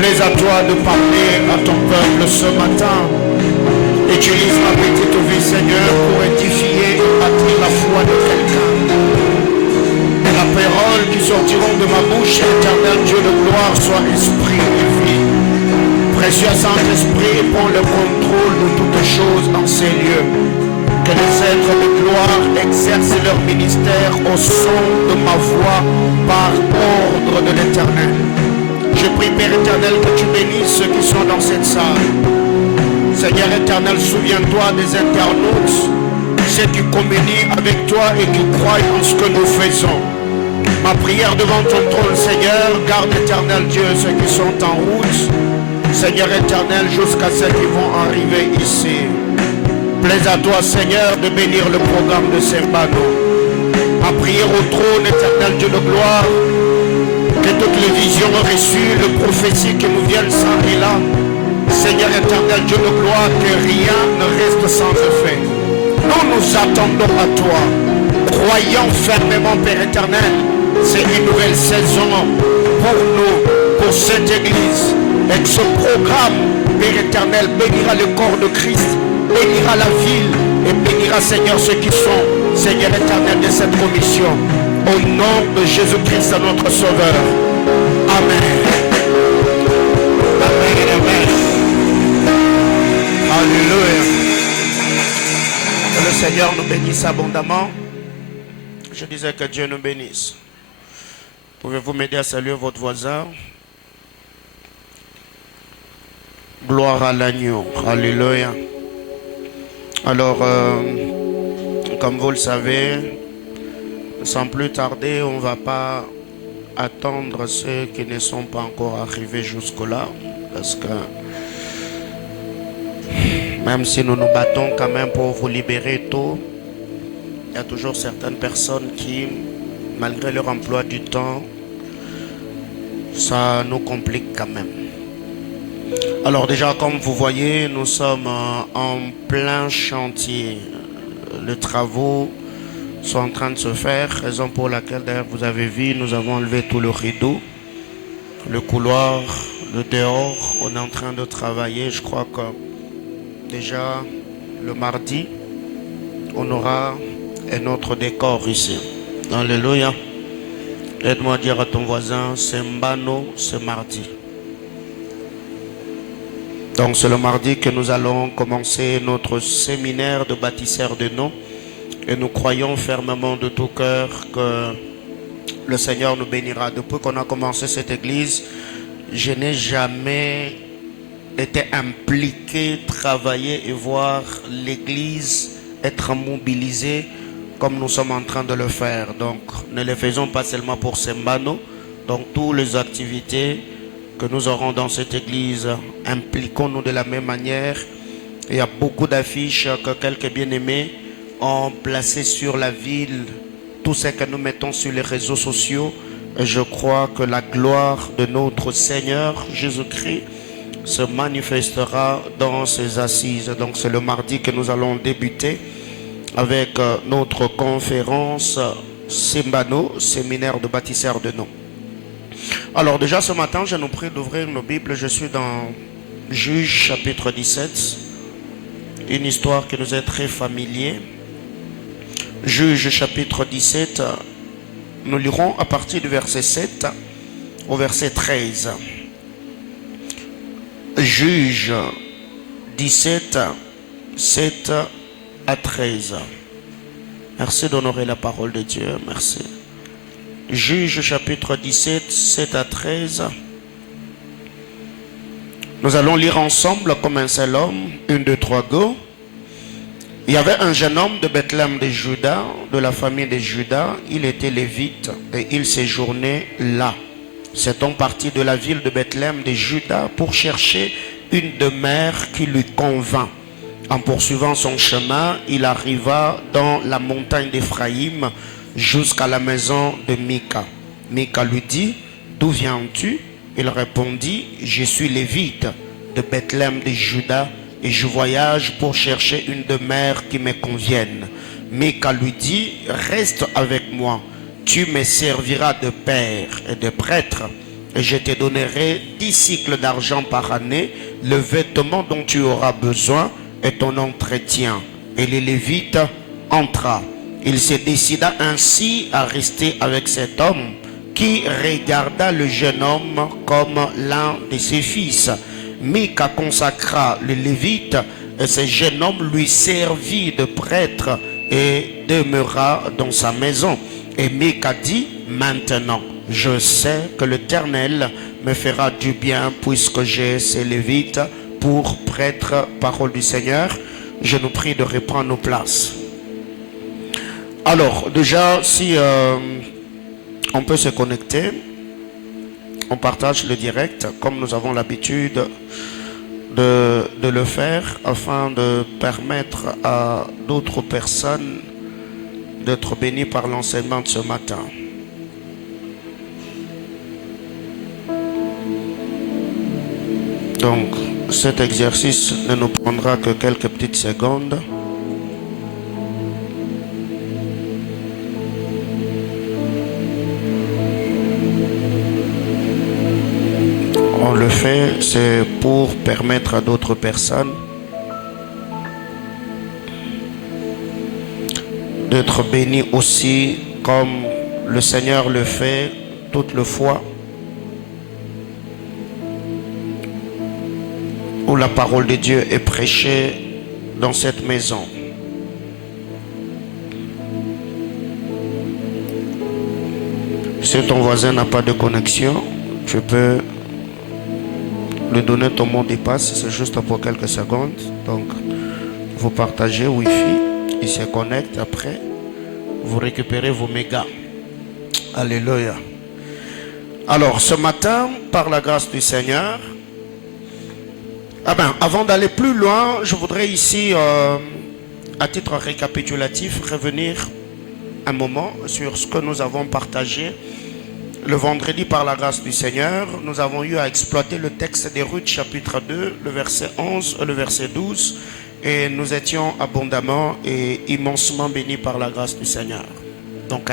Plaise à toi de parler à ton peuple ce matin. Utilise ma petite vie, Seigneur, pour édifier et bâtir la foi de quelqu'un. Et la parole qui sortiront de ma bouche, éternel Dieu de gloire, soit esprit et vie. Précieux Saint-Esprit, prends le contrôle de toutes choses dans ces lieux. Que les êtres de gloire exercent leur ministère au son de ma voix par ordre de l'Éternel. Je prie, Père éternel, que tu bénisses ceux qui sont dans cette salle. Seigneur éternel, souviens-toi des internautes, ceux qui communient avec toi et qui croient en ce que nous faisons. Ma prière devant ton trône, Seigneur, garde éternel Dieu ceux qui sont en route. Seigneur éternel, jusqu'à ceux qui vont arriver ici. Plaise à toi, Seigneur, de bénir le programme de Sembano. Ma prière au trône, éternel Dieu de gloire, que toutes les visions reçues, les prophéties qui nous viennent sans et là, Seigneur éternel Dieu de gloire, que rien ne reste sans effet. Nous nous attendons à toi. Croyons fermement, Père éternel, c'est une nouvelle saison pour nous, pour cette église. Et que ce programme, Père éternel, bénira le corps de Christ, bénira la ville et bénira, Seigneur, ceux qui sont, Seigneur éternel, de cette commission. Au nom de Jésus-Christ, notre Sauveur. Amen. Amen, amen. Alléluia. Que le Seigneur nous bénisse abondamment. Je disais que Dieu nous bénisse. Pouvez-vous m'aider à saluer votre voisin? Gloire à l'agneau. Alléluia. Alors, comme vous le savez, sans plus tarder, on ne va pas attendre ceux qui ne sont pas encore arrivés jusque-là. Parce que même si nous nous battons quand même pour vous libérer tôt, il y a toujours certaines personnes qui, malgré leur emploi du temps, ça nous complique quand même. Alors déjà, comme vous voyez, nous sommes en plein chantier. Les travaux sont en train de se faire, raison pour laquelle d'ailleurs vous avez vu, nous avons enlevé tout le rideau, le couloir, le dehors, on est en train de travailler. Je crois que déjà le mardi, on aura un autre décor ici. Alléluia. Aide-moi à dire à ton voisin, c'est Mbano ce mardi. Donc c'est le mardi que nous allons commencer notre séminaire de bâtisseurs de noms. Et nous croyons fermement de tout cœur que le Seigneur nous bénira. Depuis qu'on a commencé cette église, je n'ai jamais été impliqué, travailler et voir l'église être mobilisée comme nous sommes en train de le faire. Donc ne le faisons pas seulement pour Sembano. Donc toutes les activités que nous aurons dans cette église, impliquons-nous de la même manière. Il y a beaucoup d'affiches que quelques bien-aimés ont placé sur la ville, tout ce que nous mettons sur les réseaux sociaux. Et je crois que la gloire de notre Seigneur Jésus-Christ se manifestera dans ces assises. Donc c'est le mardi que nous allons débuter avec notre conférence Sembano, séminaire de bâtisseurs de noms. Alors déjà ce matin, je nous prie d'ouvrir nos Bibles. Je suis dans Juges chapitre 17, une histoire qui nous est très familière. Juges chapitre 17, nous lirons à partir du verset 7 au verset 13. Juges 17, 7 à 13. Merci d'honorer la parole de Dieu, merci. Juges chapitre 17, 7 à 13. Nous allons lire ensemble comme un seul homme. 1, 2, 3, go. Il y avait un jeune homme de Bethléem de Juda, de la famille de Juda. Il était lévite et il séjournait là. Cet homme partit de la ville de Bethléem de Juda pour chercher une demeure qui lui convint. En poursuivant son chemin, il arriva dans la montagne d'Éphraïm jusqu'à la maison de Mika. Mika lui dit, d'où viens-tu? Il répondit, je suis lévite de Bethléem de Juda et je voyage pour chercher une demeure qui me convienne. Mika lui dit, reste avec moi, tu me serviras de père et de prêtre. Et je te donnerai 10 cycles d'argent par année, le vêtement dont tu auras besoin et ton entretien. Et les Lévites entra. Il se décida ainsi à rester avec cet homme qui regarda le jeune homme comme l'un de ses fils. Mika consacra le Lévite et ce jeune homme lui servit de prêtre et demeura dans sa maison. Et Mika dit, maintenant, je sais que l'Éternel me fera du bien puisque j'ai ces Lévites pour prêtre. Parole du Seigneur. Je nous prie de reprendre nos places. Alors, déjà, si on peut se connecter, on partage le direct comme nous avons l'habitude de le faire afin de permettre à d'autres personnes d'être bénies par l'enseignement de ce matin. Donc, cet exercice ne nous prendra que quelques petites secondes. On le fait, c'est pour permettre à d'autres personnes d'être bénies aussi comme le Seigneur le fait toute la fois où la parole de Dieu est prêchée dans cette maison. Si ton voisin n'a pas de connexion, tu peux lui donner ton mot de passe, c'est juste pour quelques secondes. Donc, vous partagez Wi-Fi, il se connecte après, vous récupérez vos mégas. Alléluia. Alors, ce matin, par la grâce du Seigneur, avant d'aller plus loin, je voudrais ici, à titre récapitulatif, revenir un moment sur ce que nous avons partagé le vendredi par la grâce du Seigneur. Nous avons eu à exploiter le texte des Ruth chapitre 2, le verset 11 et le verset 12. Et nous étions abondamment et immensément bénis par la grâce du Seigneur. Donc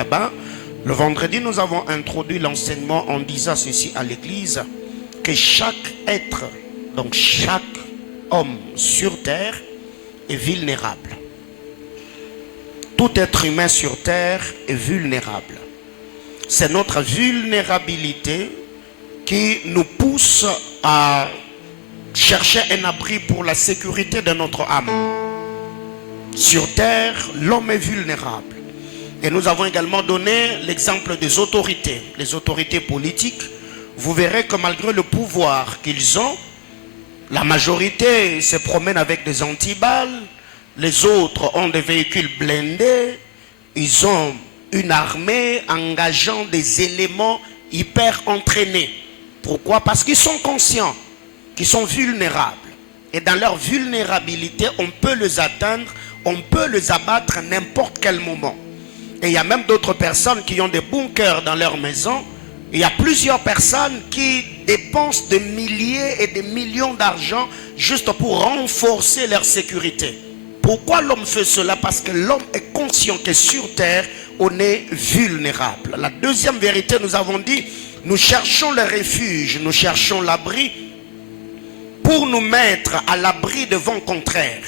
le vendredi, nous avons introduit l'enseignement en disant ceci à l'église, que chaque être, donc chaque homme sur terre est vulnérable. Tout être humain sur terre est vulnérable. C'est notre vulnérabilité qui nous pousse à chercher un abri pour la sécurité de notre âme. Sur terre, l'homme est vulnérable. Et nous avons également donné l'exemple des autorités. Les autorités politiques, vous verrez que malgré le pouvoir qu'ils ont, la majorité se promène avec des antiballes, les autres ont des véhicules blindés, ils ont une armée engageant des éléments hyper entraînés. Pourquoi? Parce qu'ils sont conscients qu'ils sont vulnérables. Et dans leur vulnérabilité, on peut les atteindre, on peut les abattre à n'importe quel moment. Et il y a même d'autres personnes qui ont des bunkers dans leur maison. Il y a plusieurs personnes qui dépensent des milliers et des millions d'argent juste pour renforcer leur sécurité. Pourquoi l'homme fait cela? Parce que l'homme est conscient que sur terre, on est vulnérable. La deuxième vérité, nous avons dit, nous cherchons le refuge, nous cherchons l'abri pour nous mettre à l'abri de vents contraires.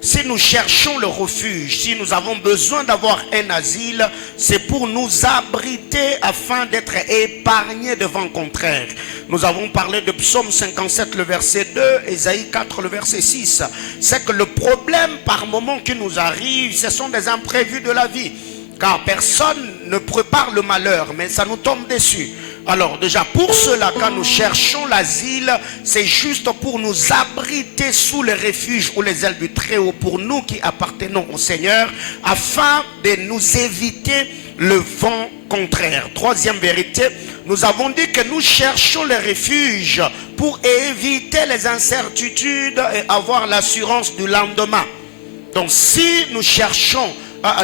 Si nous cherchons le refuge, si nous avons besoin d'avoir un asile, c'est pour nous abriter afin d'être épargnés de vents contraires. Nous avons parlé de Psaume 57, le verset 2, Ésaïe 4, le verset 6. C'est que le problème par moment qui nous arrive, ce sont des imprévus de la vie. Car personne ne prépare le malheur, mais ça nous tombe dessus. Alors déjà, pour cela, quand nous cherchons l'asile, c'est juste pour nous abriter sous le refuge ou les ailes du Très-Haut, pour nous qui appartenons au Seigneur, afin de nous éviter le vent contraire. Troisième vérité, nous avons dit que nous cherchons le refuge pour éviter les incertitudes et avoir l'assurance du lendemain. Donc si nous cherchons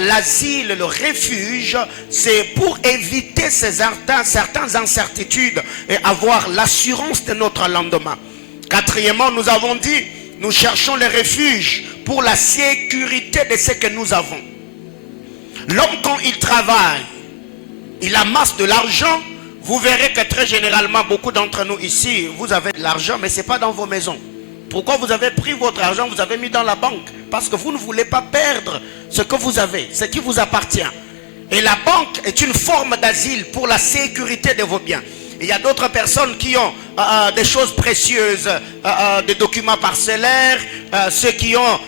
l'asile, le refuge, c'est pour éviter certaines incertitudes et avoir l'assurance de notre lendemain. Quatrièmement, nous avons dit, nous cherchons le refuge pour la sécurité de ce que nous avons. L'homme, quand il travaille, il amasse de l'argent. Vous verrez que très généralement, beaucoup d'entre nous ici, vous avez de l'argent, mais ce n'est pas dans vos maisons. Pourquoi vous avez pris votre argent, vous avez mis dans la banque? Parce que vous ne voulez pas perdre ce que vous avez, ce qui vous appartient. Et la banque est une forme d'asile pour la sécurité de vos biens. Il y a d'autres personnes qui ont des choses précieuses, des documents parcellaires, ceux qui ont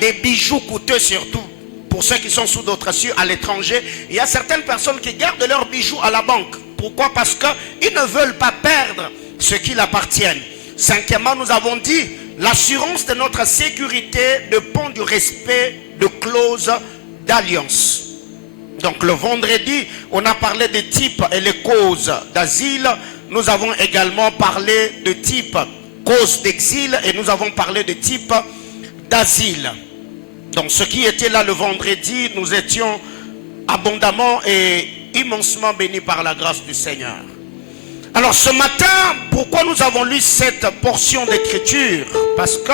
des bijoux coûteux surtout. Pour ceux qui sont sous d'autres cieux à l'étranger, il y a certaines personnes qui gardent leurs bijoux à la banque. Pourquoi? Parce qu'ils ne veulent pas perdre ce qui leur appartient. Cinquièmement, nous avons dit, l'assurance de notre sécurité dépend du respect de clauses d'alliance. Donc le vendredi, on a parlé des types et les causes d'asile. Nous avons également parlé de types causes d'exil et nous avons parlé de types d'asile. Donc ceux qui étaient là le vendredi, nous étions abondamment et immensement bénis par la grâce du Seigneur. Alors ce matin, pourquoi nous avons lu cette portion d'écriture? Parce que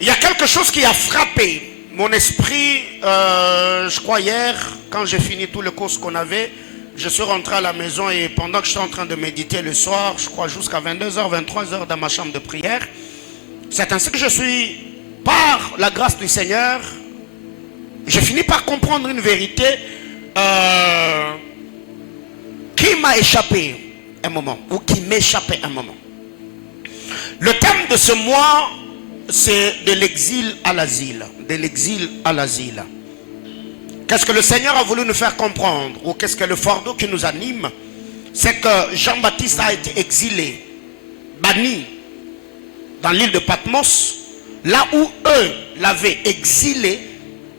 il y a quelque chose qui a frappé mon esprit, je crois hier, quand j'ai fini tout le cours qu'on avait, je suis rentré à la maison et pendant que j'étais en train de méditer le soir, je crois jusqu'à 22h, 23h dans ma chambre de prière, c'est ainsi que je suis, par la grâce du Seigneur, j'ai fini par comprendre une vérité qui m'a échappé un moment, ou qui m'échappait un moment. Le thème de ce mois, c'est de l'exil à l'asile. De l'exil à l'asile. Qu'est-ce que le Seigneur a voulu nous faire comprendre? Ou qu'est-ce que le fardeau qui nous anime? C'est que Jean-Baptiste a été exilé, banni dans l'île de Patmos, là où eux l'avaient exilé,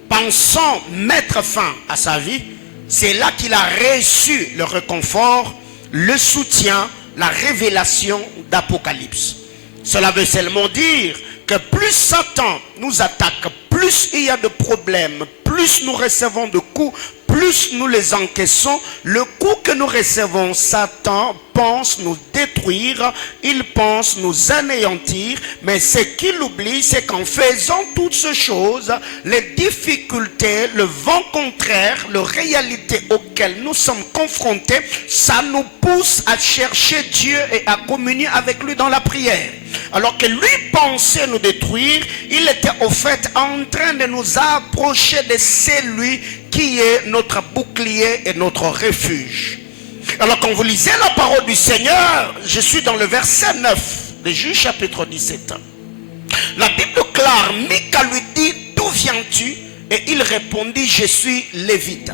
pensant mettre fin à sa vie. C'est là qu'il a reçu le réconfort, le soutien, la révélation d'Apocalypse. Cela veut seulement dire que plus Satan nous attaque, plus il y a de problèmes, plus nous recevons de coups, plus nous les encaissons. Le coup que nous recevons, Satan pense nous détruire, il pense nous anéantir, mais ce qu'il oublie, c'est qu'en faisant toutes ces choses, les difficultés, le vent contraire, les réalités auxquelles nous sommes confrontés, ça nous pousse à chercher Dieu et à communier avec lui dans la prière. Alors que lui pensait nous détruire, il était au fait en train de nous approcher de celui qui est notre bouclier et notre refuge. Alors quand vous lisez la parole du Seigneur, je suis dans le verset 9 de Juge chapitre 17. La Bible déclare, Mika lui dit, d'où viens-tu? Et il répondit, je suis lévite.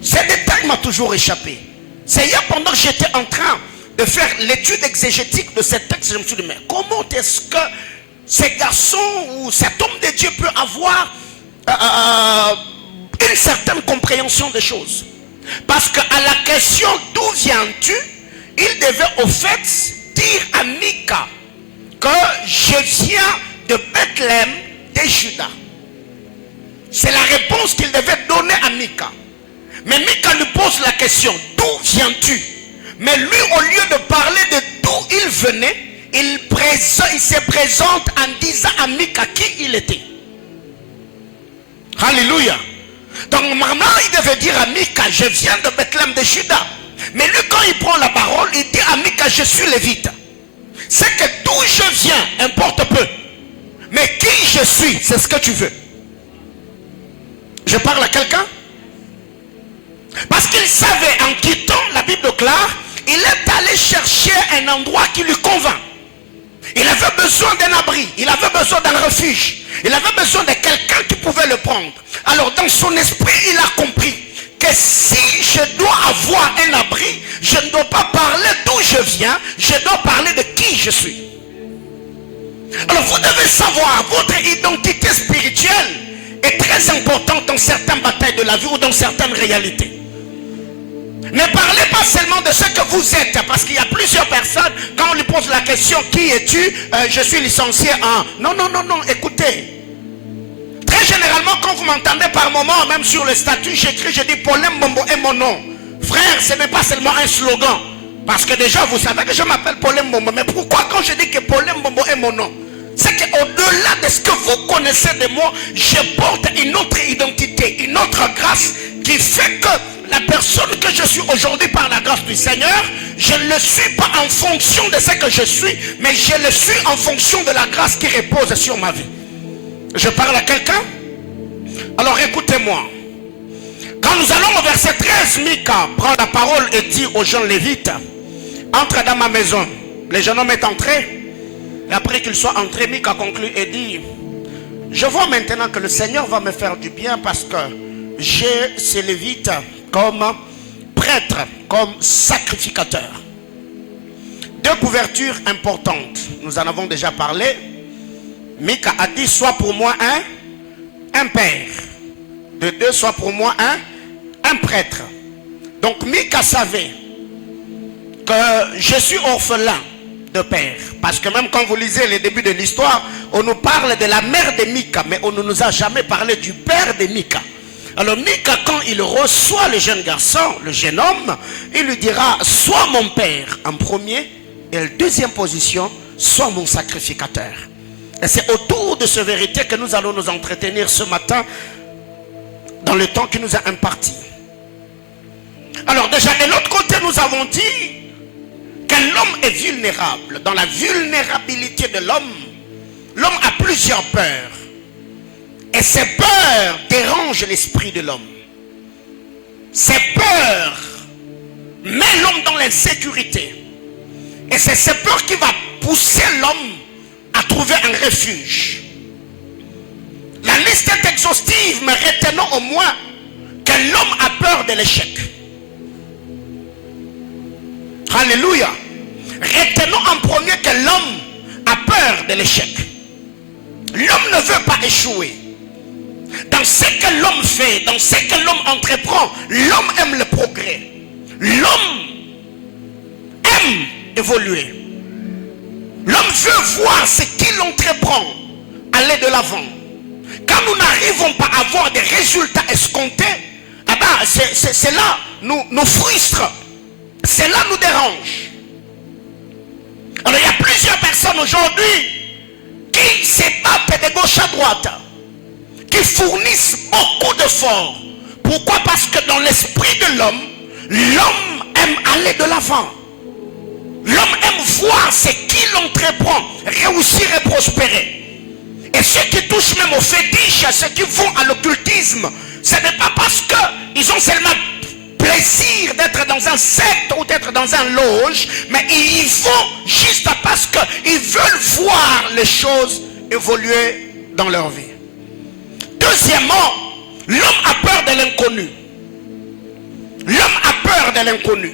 Ce détail m'a toujours échappé. C'est hier pendant que j'étais en train de faire l'étude exégétique de ce texte, je me suis dit, mais comment est-ce que ces garçons ou cet homme de Dieu peut avoir une certaine compréhension des choses? Parce qu'à la question d'où viens-tu, il devait au fait dire à Mika que je viens de Bethléem de Juda. C'est la réponse qu'il devait donner à Mika. Mais Mika lui pose la question, d'où viens-tu? Mais lui, au lieu de parler de d'où il venait, il se présente en disant à Mika qui il était. Alléluia. Donc maintenant, il devait dire à Mika, je viens de Bethléem de Juda. Mais lui, quand il prend la parole, il dit à Mika, je suis lévite. C'est que d'où je viens, importe peu. Mais qui je suis, c'est ce que tu veux. Je parle à quelqu'un? Parce qu'il savait, en quittant la Bible claire, il est allé chercher un endroit qui lui convainc. Il avait besoin d'un abri, il avait besoin d'un refuge, il avait besoin de quelqu'un qui pouvait le prendre. Alors dans son esprit, il a compris que si je dois avoir un abri, je ne dois pas parler d'où je viens, je dois parler de qui je suis. Alors vous devez savoir, votre identité spirituelle est très importante dans certaines batailles de la vie ou dans certaines réalités. Ne parlez pas seulement de ce que vous êtes, parce qu'il y a plusieurs personnes, quand on lui pose la question, qui es-tu? Je suis licencié en... Non, non, non, non, écoutez. Très généralement, quand vous m'entendez par moment, même sur le statut, j'écris, je dis, Paulin Mbombo est mon nom. Frère, ce n'est pas seulement un slogan. Parce que déjà, vous savez que je m'appelle Paulin Mbombo. Mais pourquoi quand je dis que Paulin Mbombo est mon nom? C'est qu'au-delà de ce que vous connaissez de moi, je porte une autre identité, une autre grâce qui fait que la personne que je suis aujourd'hui par la grâce du Seigneur, je ne le suis pas en fonction de ce que je suis, mais je le suis en fonction de la grâce qui repose sur ma vie. Je parle à quelqu'un? Alors écoutez-moi. Quand nous allons au verset 13, Mika prend la parole et dit aux jeunes lévites, entre dans ma maison. Les jeunes hommes est entré. Et après qu'il soit entré, Mika conclut et dit, je vois maintenant que le Seigneur va me faire du bien parce que j'ai ces lévites comme prêtres, comme sacrificateurs. Deux couvertures importantes. Nous en avons déjà parlé. Mika a dit, soit pour moi un père. De deux, soit pour moi un prêtre. Donc Mika savait que je suis orphelin de père. Parce que même quand vous lisez les débuts de l'histoire, on nous parle de la mère de Mika, mais on ne nous a jamais parlé du père de Mika. Alors Mika, quand il reçoit le jeune garçon, le jeune homme, il lui dira, sois mon père en premier, et en deuxième position, sois mon sacrificateur. Et c'est autour de cette vérité que nous allons nous entretenir ce matin, dans le temps qui nous a imparti. Alors déjà, de l'autre côté, nous avons dit que l'homme est vulnérable. Dans la vulnérabilité de l'homme, l'homme a plusieurs peurs. Et ces peurs dérangent l'esprit de l'homme. Ces peurs mettent l'homme dans l'insécurité. Et c'est ces peurs qui va pousser l'homme à trouver un refuge. La liste est exhaustive, mais retenons au moins que l'homme a peur de l'échec. Alléluia. Retenons en premier que l'homme a peur de l'échec. L'homme ne veut pas échouer. Dans ce que l'homme fait, dans ce que l'homme entreprend, l'homme aime le progrès. L'homme aime évoluer. L'homme veut voir ce qu'il entreprend aller de l'avant. Quand nous n'arrivons pas à avoir des résultats escomptés, eh ben, c'est là nous frustre. C'est là nous dérange. Alors il y a plusieurs personnes aujourd'hui qui se battent de gauche à droite, qui fournissent beaucoup d'efforts. Pourquoi? Parce que dans l'esprit de l'homme, l'homme aime aller de l'avant. L'homme aime voir ce qu'il entreprend, réussir et prospérer. Et ceux qui touchent même au fétiche, ceux qui vont à l'occultisme, ce n'est pas parce qu'ils ont seulement plaisir d'être dans un secte ou d'être dans un loge, mais ils y vont juste parce qu'ils veulent voir les choses évoluer dans leur vie. Deuxièmement, l'homme a peur de l'inconnu. L'homme a peur de l'inconnu.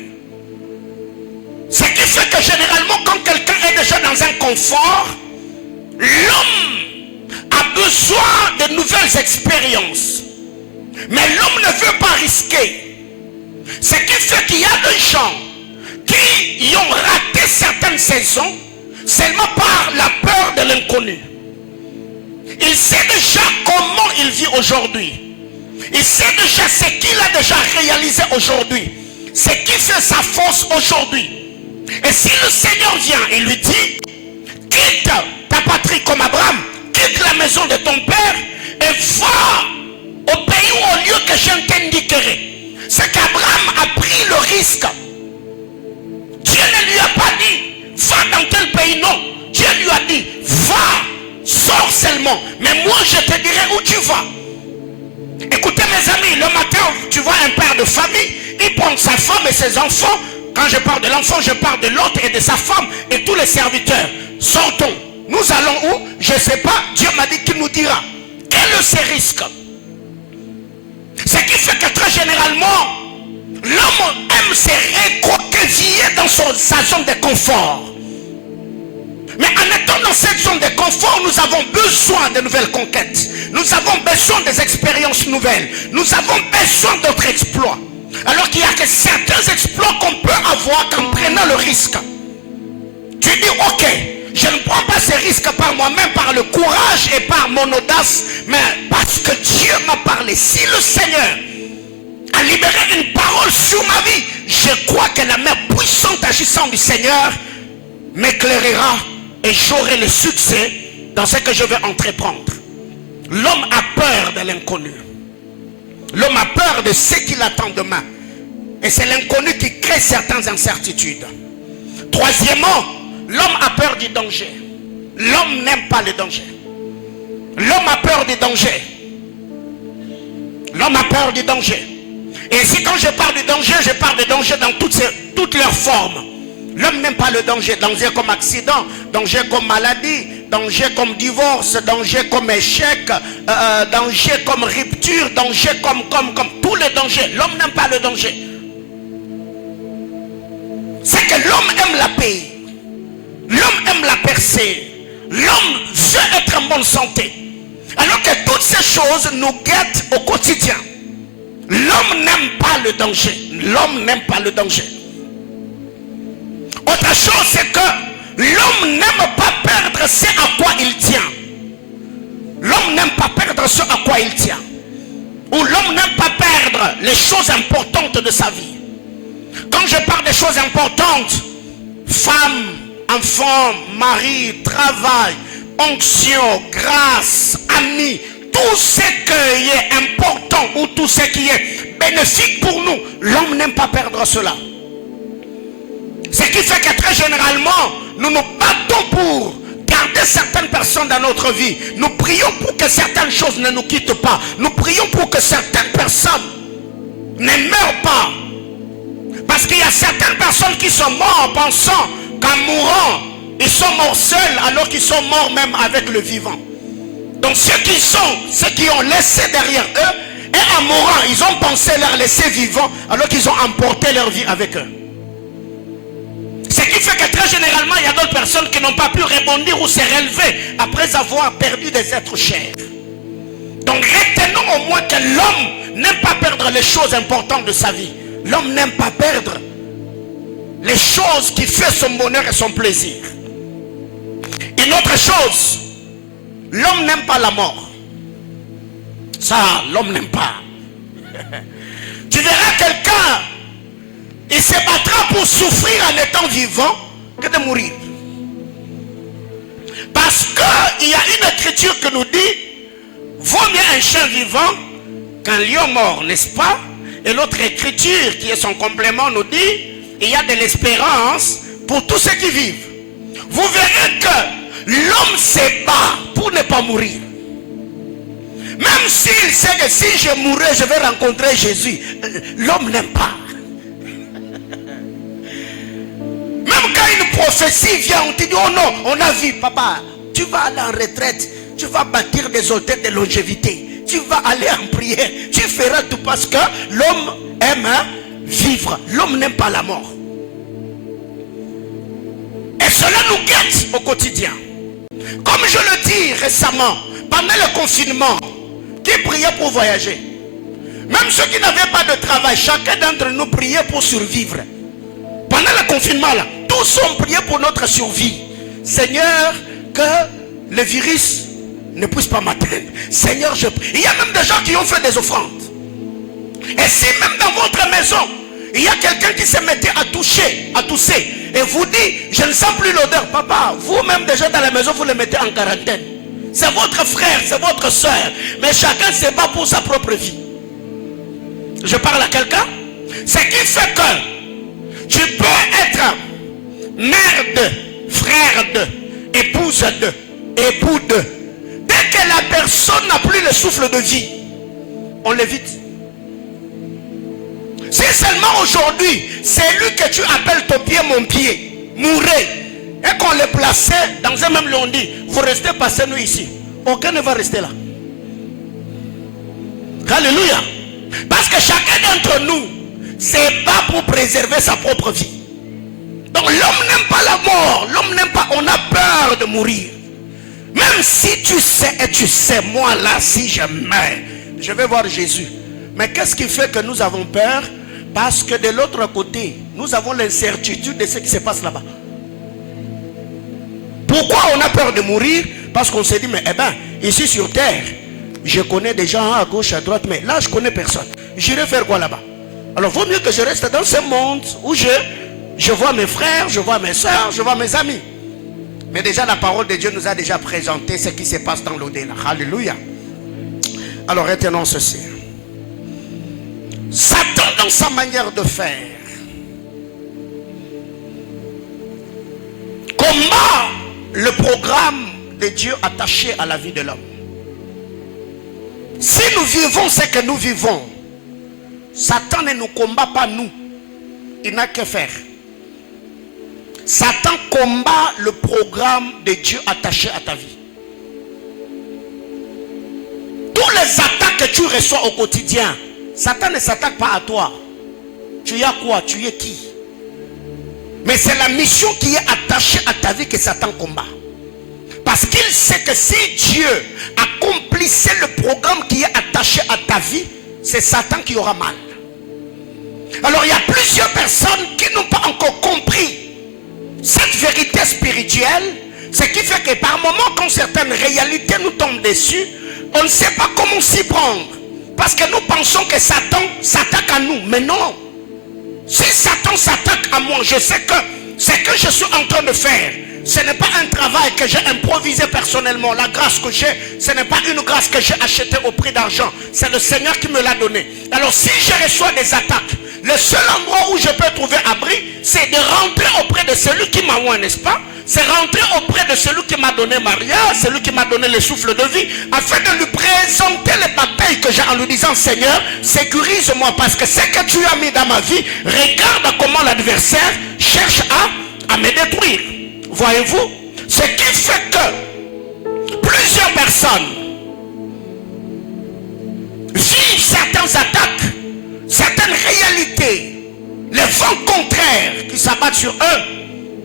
Ce qui fait que généralement, quand quelqu'un est déjà dans un confort, l'homme a besoin de nouvelles expériences. Mais l'homme ne veut pas risquer. Ce qui fait qu'il y a des gens qui y ont raté certaines saisons seulement par la peur de l'inconnu. Il sait déjà comment il vit aujourd'hui. Il sait déjà ce qu'il a déjà réalisé aujourd'hui. Ce qui fait sa force aujourd'hui. Et si le Seigneur vient et lui dit, quitte ta patrie comme Abraham, quitte la maison de ton père et va au pays ou au lieu que je t'indiquerai. C'est qu'Abraham a pris le risque. Dieu ne lui a pas dit, va dans tel pays, non. Dieu lui a dit, va, sors seulement. Mais moi je te dirai où tu vas. Écoutez mes amis, le matin, tu vois un père de famille, il prend sa femme et ses enfants. Quand je parle de l'enfant, je parle de l'autre et de sa femme et tous les serviteurs. Sortons. Nous allons où? Je ne sais pas. Dieu m'a dit qu'il nous dira. Quel est ce risque? Ce qui fait que très généralement, l'homme aime se recroqueviller dans sa zone de confort. Mais en étant dans cette zone de confort, nous avons besoin de nouvelles conquêtes. Nous avons besoin des expériences nouvelles. Nous avons besoin d'autres exploits. Alors qu'il y a que certains exploits qu'on peut avoir qu'en prenant le risque. Tu dis, ok, je ne prends pas ces risques par moi-même, par le courage et par mon audace, mais parce que Dieu m'a parlé. Si le Seigneur a libéré une parole sur ma vie, je crois que la main puissante agissante du Seigneur m'éclairera et j'aurai le succès dans ce que je vais entreprendre. L'homme a peur de l'inconnu. L'homme a peur de ce qu'il attend demain. Et c'est l'inconnu qui crée certaines incertitudes. Troisièmement, l'homme a peur du danger. L'homme n'aime pas le danger. L'homme a peur du danger. L'homme a peur du danger. Et ici, quand je parle du danger, je parle de danger dans toutes leurs formes. L'homme n'aime pas le danger. Danger comme accident, danger comme maladie, danger comme divorce, danger comme échec, danger comme rupture, danger comme tous les dangers. L'homme n'aime pas le danger. C'est que l'homme aime la paix. L'homme aime la percée. L'homme veut être en bonne santé. Alors que toutes ces choses nous guettent au quotidien. L'homme n'aime pas le danger. L'homme n'aime pas le danger. Autre chose, c'est que l'homme n'aime pas perdre ce à quoi il tient. L'homme n'aime pas perdre ce à quoi il tient. Ou l'homme n'aime pas perdre les choses importantes de sa vie. Quand je parle des choses importantes, femme, enfant, mari, travail, onction, grâce, amis, tout ce qui est important ou tout ce qui est bénéfique pour nous, l'homme n'aime pas perdre cela. Ce qui fait que très généralement, nous nous battons pour garder certaines personnes dans notre vie. Nous prions pour que certaines choses ne nous quittent pas. Nous prions pour que certaines personnes ne meurent pas. Parce qu'il y a certaines personnes qui sont mortes pensant qu'en mourant, ils sont morts seuls alors qu'ils sont morts même avec le vivant. Donc ceux qui ont laissé derrière eux, et en mourant, ils ont pensé leur laisser vivants alors qu'ils ont emporté leur vie avec eux. Ce qui fait que très généralement, il y a d'autres personnes qui n'ont pas pu rebondir ou se relever après avoir perdu des êtres chers. Donc retenons au moins que l'homme n'aime pas perdre les choses importantes de sa vie. L'homme n'aime pas perdre les choses qui font son bonheur et son plaisir. Une autre chose, l'homme n'aime pas la mort. Ça, l'homme n'aime pas. Tu verras quelqu'un, il se battra pour souffrir en étant vivant que de mourir. Parce qu'il y a une écriture qui nous dit, vaut mieux un chien vivant qu'un lion mort, n'est-ce pas? Et l'autre écriture qui est son complément nous dit, il y a de l'espérance pour tous ceux qui vivent. Vous verrez que l'homme se bat pour ne pas mourir. Même s'il sait que si je mourrais, je vais rencontrer Jésus. L'homme n'aime pas. Même quand une prophétie vient, on te dit, oh non, on a vu, papa, tu vas aller en retraite, tu vas bâtir des hôtels de longévité. Tu vas aller en prière. Tu feras tout parce que l'homme aime vivre. L'homme n'aime pas la mort. Et cela nous guette au quotidien. Comme je le dis récemment, pendant le confinement, qui priait pour voyager? Même ceux qui n'avaient pas de travail, chacun d'entre nous priait pour survivre. Pendant le confinement, là, tous ont prié pour notre survie. Seigneur, que le virus ne puisse pas m'atteindre. Seigneur, je prie. Il y a même des gens qui ont fait des offrandes. Et si même dans votre maison, il y a quelqu'un qui se mettait à tousser, et vous dit, je ne sens plus l'odeur. Papa, vous-même déjà dans la maison, vous le mettez en quarantaine. C'est votre frère, c'est votre soeur. Mais chacun se bat pour sa propre vie. Je parle à quelqu'un. Ce qui fait que tu peux être mère de, frère de, épouse de, époux de. Dès que la personne n'a plus le souffle de vie, on l'évite. Si seulement aujourd'hui, c'est lui que tu appelles ton pied mon pied, mourait, et qu'on le plaçait dans un même lieu, on dit, vous restez passer nous ici. Aucun ne va rester là. Alléluia. Parce que chacun d'entre nous se bat pour préserver sa propre vie. Donc l'homme n'aime pas la mort, l'homme n'aime pas, on a peur de mourir. Même si tu sais, et tu sais, moi là, si je meurs, je vais voir Jésus. Mais qu'est-ce qui fait que nous avons peur? Parce que de l'autre côté, nous avons l'incertitude de ce qui se passe là-bas. Pourquoi on a peur de mourir? Parce qu'on s'est dit, mais ici sur terre, je connais des gens à gauche, à droite, mais là je connais personne. J'irai faire quoi là-bas? Alors vaut mieux que je reste dans ce monde où je vois mes frères, je vois mes soeurs, je vois mes amis. Mais déjà la parole de Dieu nous a déjà présenté ce qui se passe dans l'au-delà. Alléluia. Alors retenons ceci. Satan dans sa manière de faire. Combat le programme de Dieu attaché à la vie de l'homme. Si nous vivons ce que nous vivons, Satan ne nous combat pas nous. Il n'a que faire. Satan combat le programme de Dieu attaché à ta vie. Tous les attaques que tu reçois au quotidien, Satan ne s'attaque pas à toi. Tu es à quoi? Tu es qui? Mais c'est la mission qui est attachée à ta vie que Satan combat. Parce qu'il sait que si Dieu accomplissait le programme qui est attaché à ta vie, c'est Satan qui aura mal. Alors il y a plusieurs personnes qui n'ont pas encore compris cette vérité spirituelle. Ce qui fait que par moments, quand certaines réalités nous tombent dessus, on ne sait pas comment s'y prendre. Parce que nous pensons que Satan s'attaque à nous. Mais non. Si Satan s'attaque à moi, je sais que ce que je suis en train de faire, ce n'est pas un travail que j'ai improvisé personnellement. La grâce que j'ai, ce n'est pas une grâce que j'ai achetée au prix d'argent. C'est le Seigneur qui me l'a donnée. Alors si je reçois des attaques, le seul endroit où je peux trouver abri, c'est de rentrer auprès de celui qui m'a oint, n'est-ce pas? C'est rentrer auprès de celui qui m'a donné Maria, celui qui m'a donné le souffle de vie, afin de lui présenter les batailles que j'ai en lui disant: Seigneur, sécurise-moi, parce que ce que tu as mis dans ma vie, regarde comment l'adversaire cherche à me détruire. Voyez-vous? Ce qui fait que plusieurs personnes vivent certaines attaques, certaines réalités, les vents contraires qui s'abattent sur eux,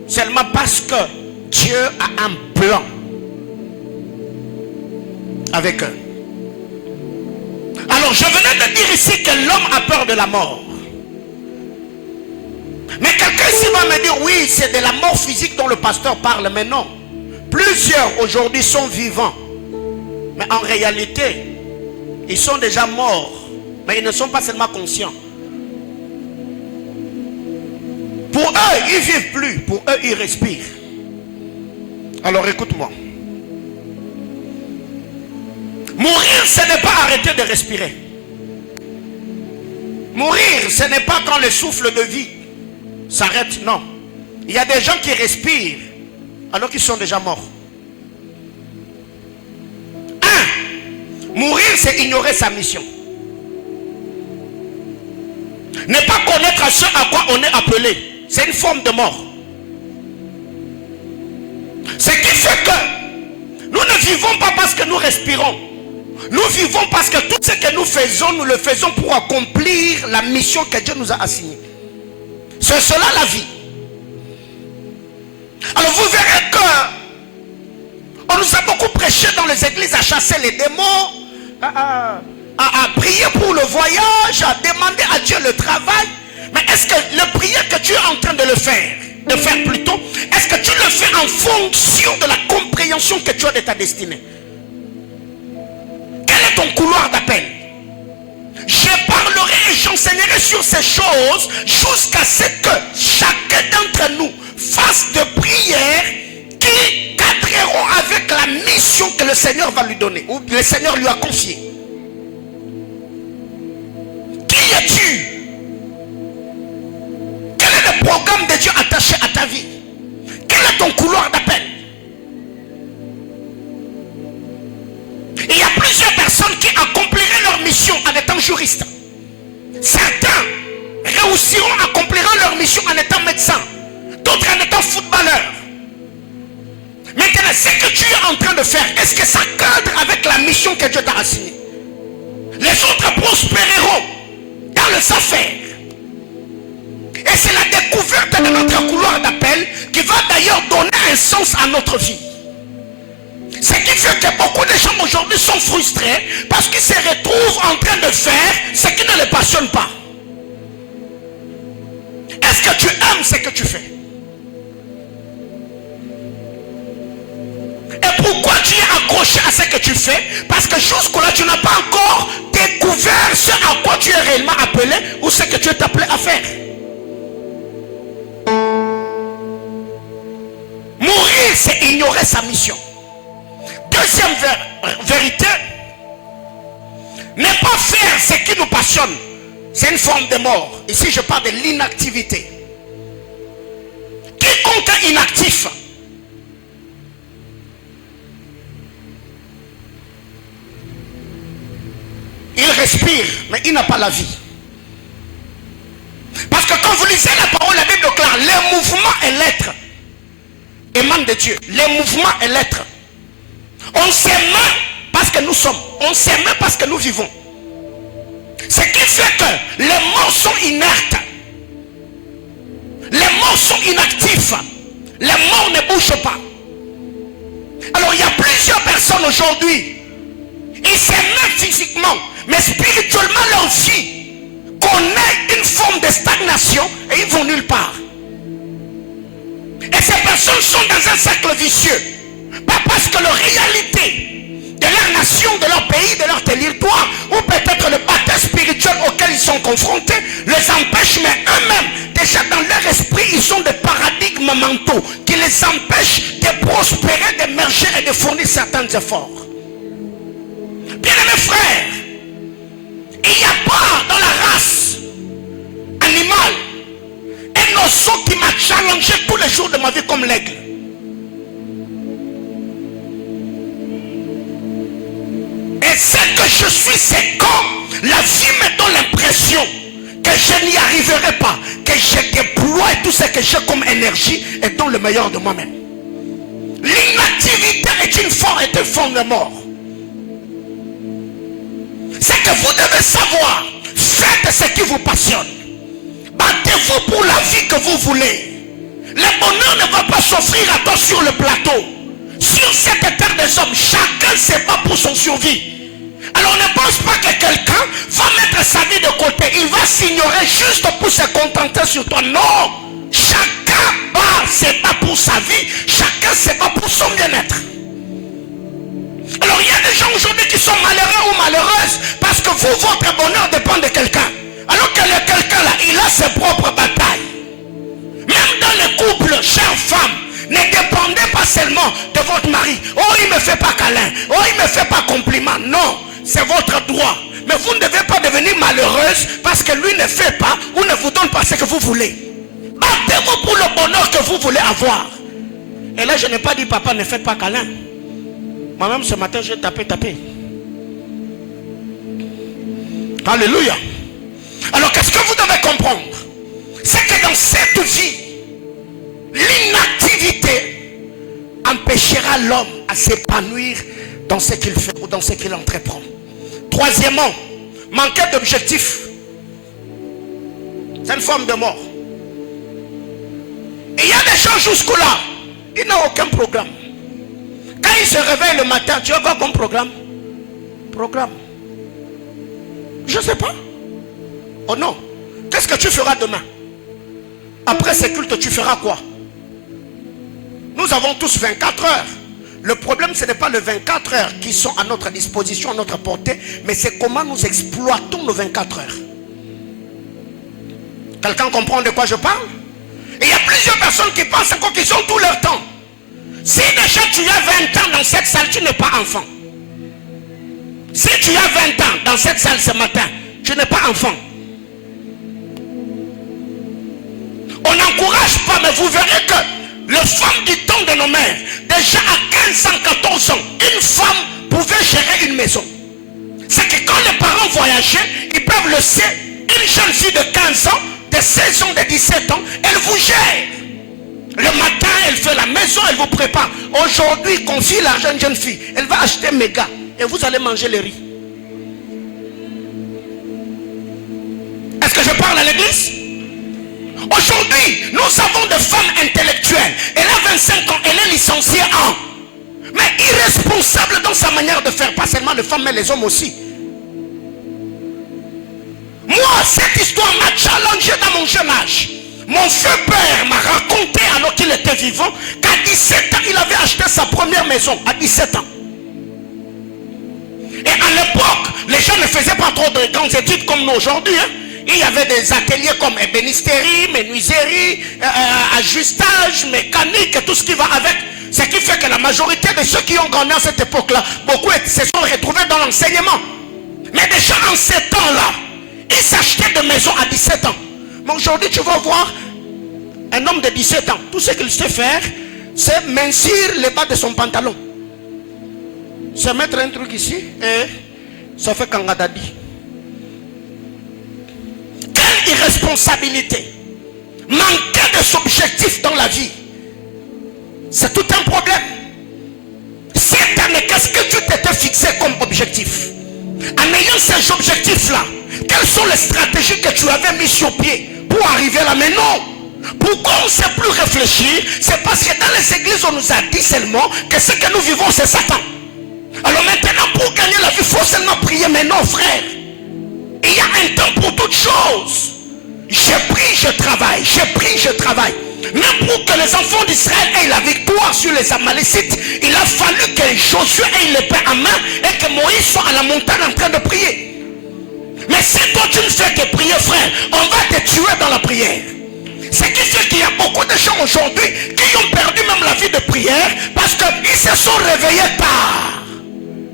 seulement parce que Dieu a un plan avec eux. Alors je venais de dire ici que l'homme a peur de la mort. Mais quelqu'un ici va me dire: oui, c'est de la mort physique dont le pasteur parle. Mais non. Plusieurs aujourd'hui sont vivants. Mais en réalité, ils sont déjà morts. Mais ils ne sont pas seulement conscients. Pour eux, ils ne vivent plus. Pour eux, ils respirent. Alors écoute-moi. Mourir, ce n'est pas arrêter de respirer. Mourir, ce n'est pas quand le souffle de vie s'arrête, non. Il y a des gens qui respirent alors qu'ils sont déjà morts. Mourir, c'est ignorer sa mission. Ne pas connaître ce à quoi on est appelé, c'est une forme de mort. Ce qui fait que nous ne vivons pas parce que nous respirons. Nous vivons parce que tout ce que nous faisons, nous le faisons pour accomplir la mission que Dieu nous a assignée. C'est cela la vie. Alors vous verrez que on nous a beaucoup prêché dans les églises à chasser les démons, à prier pour le voyage, à demander à Dieu le travail. Mais est-ce que le prière que tu es en train de faire plutôt, est-ce que tu le fais en fonction de la compréhension que tu as de ta destinée? Quel est ton couloir d'appel? Je parlerai et j'enseignerai sur ces choses jusqu'à ce que chacun d'entre nous fasse de prières qui cadreront avec la mission que le Seigneur va lui donner, ou le Seigneur lui a confiée. Qui es-tu? Quel est le programme de Dieu attaché à ta vie? Quel est ton couloir d'appel? Il y a plusieurs personnes qui accompliraient leur mission en étant juristes. Certains réussiront à accomplir leur mission en étant médecins, d'autres en étant footballeurs. Maintenant, ce que tu es en train de faire, est-ce que ça cadre avec la mission que Dieu t'a assignée? Les autres prospéreront dans les affaires. Et c'est la découverte de notre couloir d'appel qui va d'ailleurs donner un sens à notre vie. Ce qui fait que beaucoup de gens aujourd'hui sont frustrés parce qu'ils se retrouvent en train de faire ce qui ne les passionne pas. Est-ce que tu aimes ce que tu fais? Et pourquoi tu es accroché à ce que tu fais? Parce que jusque-là, tu n'as pas encore découvert ce à quoi tu es réellement appelé ou ce que tu es appelé à faire. Mourir, c'est ignorer sa mission. Deuxième vérité, ne pas faire ce qui nous passionne. C'est une forme de mort. Ici, je parle de l'inactivité. Quiconque est inactif, il respire, mais il n'a pas la vie. Parce que quand vous lisez la parole, la Bible déclare, les mouvements et l'être émanent de Dieu. Les mouvements et l'être. On s'aime parce que nous sommes. On s'aime parce que nous vivons. Ce qui fait que les morts sont inertes. Les morts sont inactifs. Les morts ne bougent pas. Alors il y a plusieurs personnes aujourd'hui. Ils s'aiment physiquement, mais spirituellement leur vie connaît une forme de stagnation et ils vont nulle part. Et ces personnes sont dans un cercle vicieux. Pas parce que leur réalité de leur nation, de leur pays, de leur territoire, ou peut-être le baptême spirituel auquel ils sont confrontés, les empêche, mais eux-mêmes, déjà dans leur esprit, ils ont des paradigmes mentaux qui les empêchent de prospérer, d'émerger et de fournir certains efforts. Bien-aimés frères, il n'y a pas dans la race animale un oiseau qui m'a challengé tous les jours de ma vie comme l'aigle. Et ce que je suis, c'est quand la vie me donne l'impression que je n'y arriverai pas, que je déploie tout ce que j'ai comme énergie et donne le meilleur de moi-même. L'inactivité est une forme de mort. C'est que vous devez savoir, faites ce qui vous passionne. Battez-vous pour la vie que vous voulez. Le bonheur ne va pas s'offrir à toi sur le plateau. Sur cette terre des hommes, chacun se bat pour son survie. Alors ne pense pas que quelqu'un va mettre sa vie de côté. Il va s'ignorer juste pour se contenter sur toi. Non, chacun se bat pour sa vie. Chacun se bat pour son bien-être. Alors il y a des gens aujourd'hui qui sont malheureux ou malheureuses parce que vous, votre bonheur dépend de quelqu'un. Alors que le quelqu'un là, il a ses propres batailles. Même dans les couples, chères femmes, ne dépendez pas seulement de votre mari. Oh, il ne me fait pas câlin. Oh, il ne me fait pas compliment. Non, c'est votre droit. Mais vous ne devez pas devenir malheureuse parce que lui ne fait pas ou ne vous donne pas ce que vous voulez. Battez-vous pour le bonheur que vous voulez avoir. Et là, je n'ai pas dit, papa, ne faites pas câlin. Moi-même, ce matin, j'ai tapé. Alléluia. Alors, qu'est-ce que vous devez comprendre? C'est que dans cette vie, l'inactivité empêchera l'homme à s'épanouir dans ce qu'il fait ou dans ce qu'il entreprend. Troisièmement, manquer d'objectif. C'est une forme de mort. Et il y a des gens jusque-là, ils n'ont aucun programme. Quand ils se réveillent le matin, tu as quoi comme programme? Programme. Je ne sais pas. Oh non. Qu'est-ce que tu feras demain? Après ce culte, tu feras quoi? Nous avons tous 24 heures. Le problème, ce n'est pas les 24 heures qui sont à notre disposition, à notre portée, mais c'est comment nous exploitons nos 24 heures. Quelqu'un comprend de quoi je parle? Et il y a plusieurs personnes qui pensent encore qu'ils ont tout leur temps. Si déjà tu as 20 ans dans cette salle, tu n'es pas enfant. Si tu as 20 ans dans cette salle ce matin, tu n'es pas enfant. On n'encourage pas, mais vous verrez que les femmes du temps de nos mères, déjà à 15 ans, 14 ans, une femme pouvait gérer une maison. C'est que quand les parents voyageaient, ils peuvent laisser une jeune fille de 15 ans, de 16 ans, de 17 ans, elle vous gère. Le matin, elle fait la maison, elle vous prépare. Aujourd'hui, confie l'argent à une jeune fille. Elle va acheter méga et vous allez manger le riz. Est-ce que je parle à l'église? Aujourd'hui, nous avons des femmes intellectuelles. Elle a 25 ans, elle est licenciée en. Mais irresponsable dans sa manière de faire. Pas seulement les femmes, mais les hommes aussi. Moi, cette histoire m'a challengé dans mon jeune âge. Mon vieux père m'a raconté, alors qu'il était vivant, qu'à 17 ans, il avait acheté sa première maison. À 17 ans. Et à l'époque, les gens ne faisaient pas trop de grandes études comme nous aujourd'hui. Il y avait des ateliers comme ébénisterie, menuiserie, ajustage, mécanique, et tout ce qui va avec. Ce qui fait que la majorité de ceux qui ont grandi à cette époque-là, beaucoup se sont retrouvés dans l'enseignement. Mais déjà en ces temps-là, Il s'achetait de maisons à 17 ans. Mais aujourd'hui, tu vas voir un homme de 17 ans. Tout ce qu'il sait faire, c'est mincir les bas de son pantalon. Se mettre un truc ici et ça fait kangadadi. Quelle irresponsabilité. Manquer de objectifs dans la vie, c'est tout un problème. Cette année, qu'est-ce que tu t'étais fixé comme objectif? En ayant ces objectifs-là, quelles sont les stratégies que tu avais mises sur pied pour arriver là? Mais non. Pourquoi on ne sait plus réfléchir? C'est parce que dans les églises, on nous a dit seulement que ce que nous vivons, c'est Satan. Alors maintenant, pour gagner la vie, il faut seulement prier. Mais non, frère. Il y a un temps pour toutes choses. Je prie, je travaille. Je prie, je travaille. Même pour que les enfants d'Israël aient la victoire sur les Amalécites, il a fallu que Josué ait l'épée en main et que Moïse soit à la montagne en train de prier. Mais si toi tu ne fais que prier, frère, on va te tuer dans la prière. Ce qui fait qu'il y a beaucoup de gens aujourd'hui qui ont perdu même la vie de prière parce qu'ils se sont réveillés tard.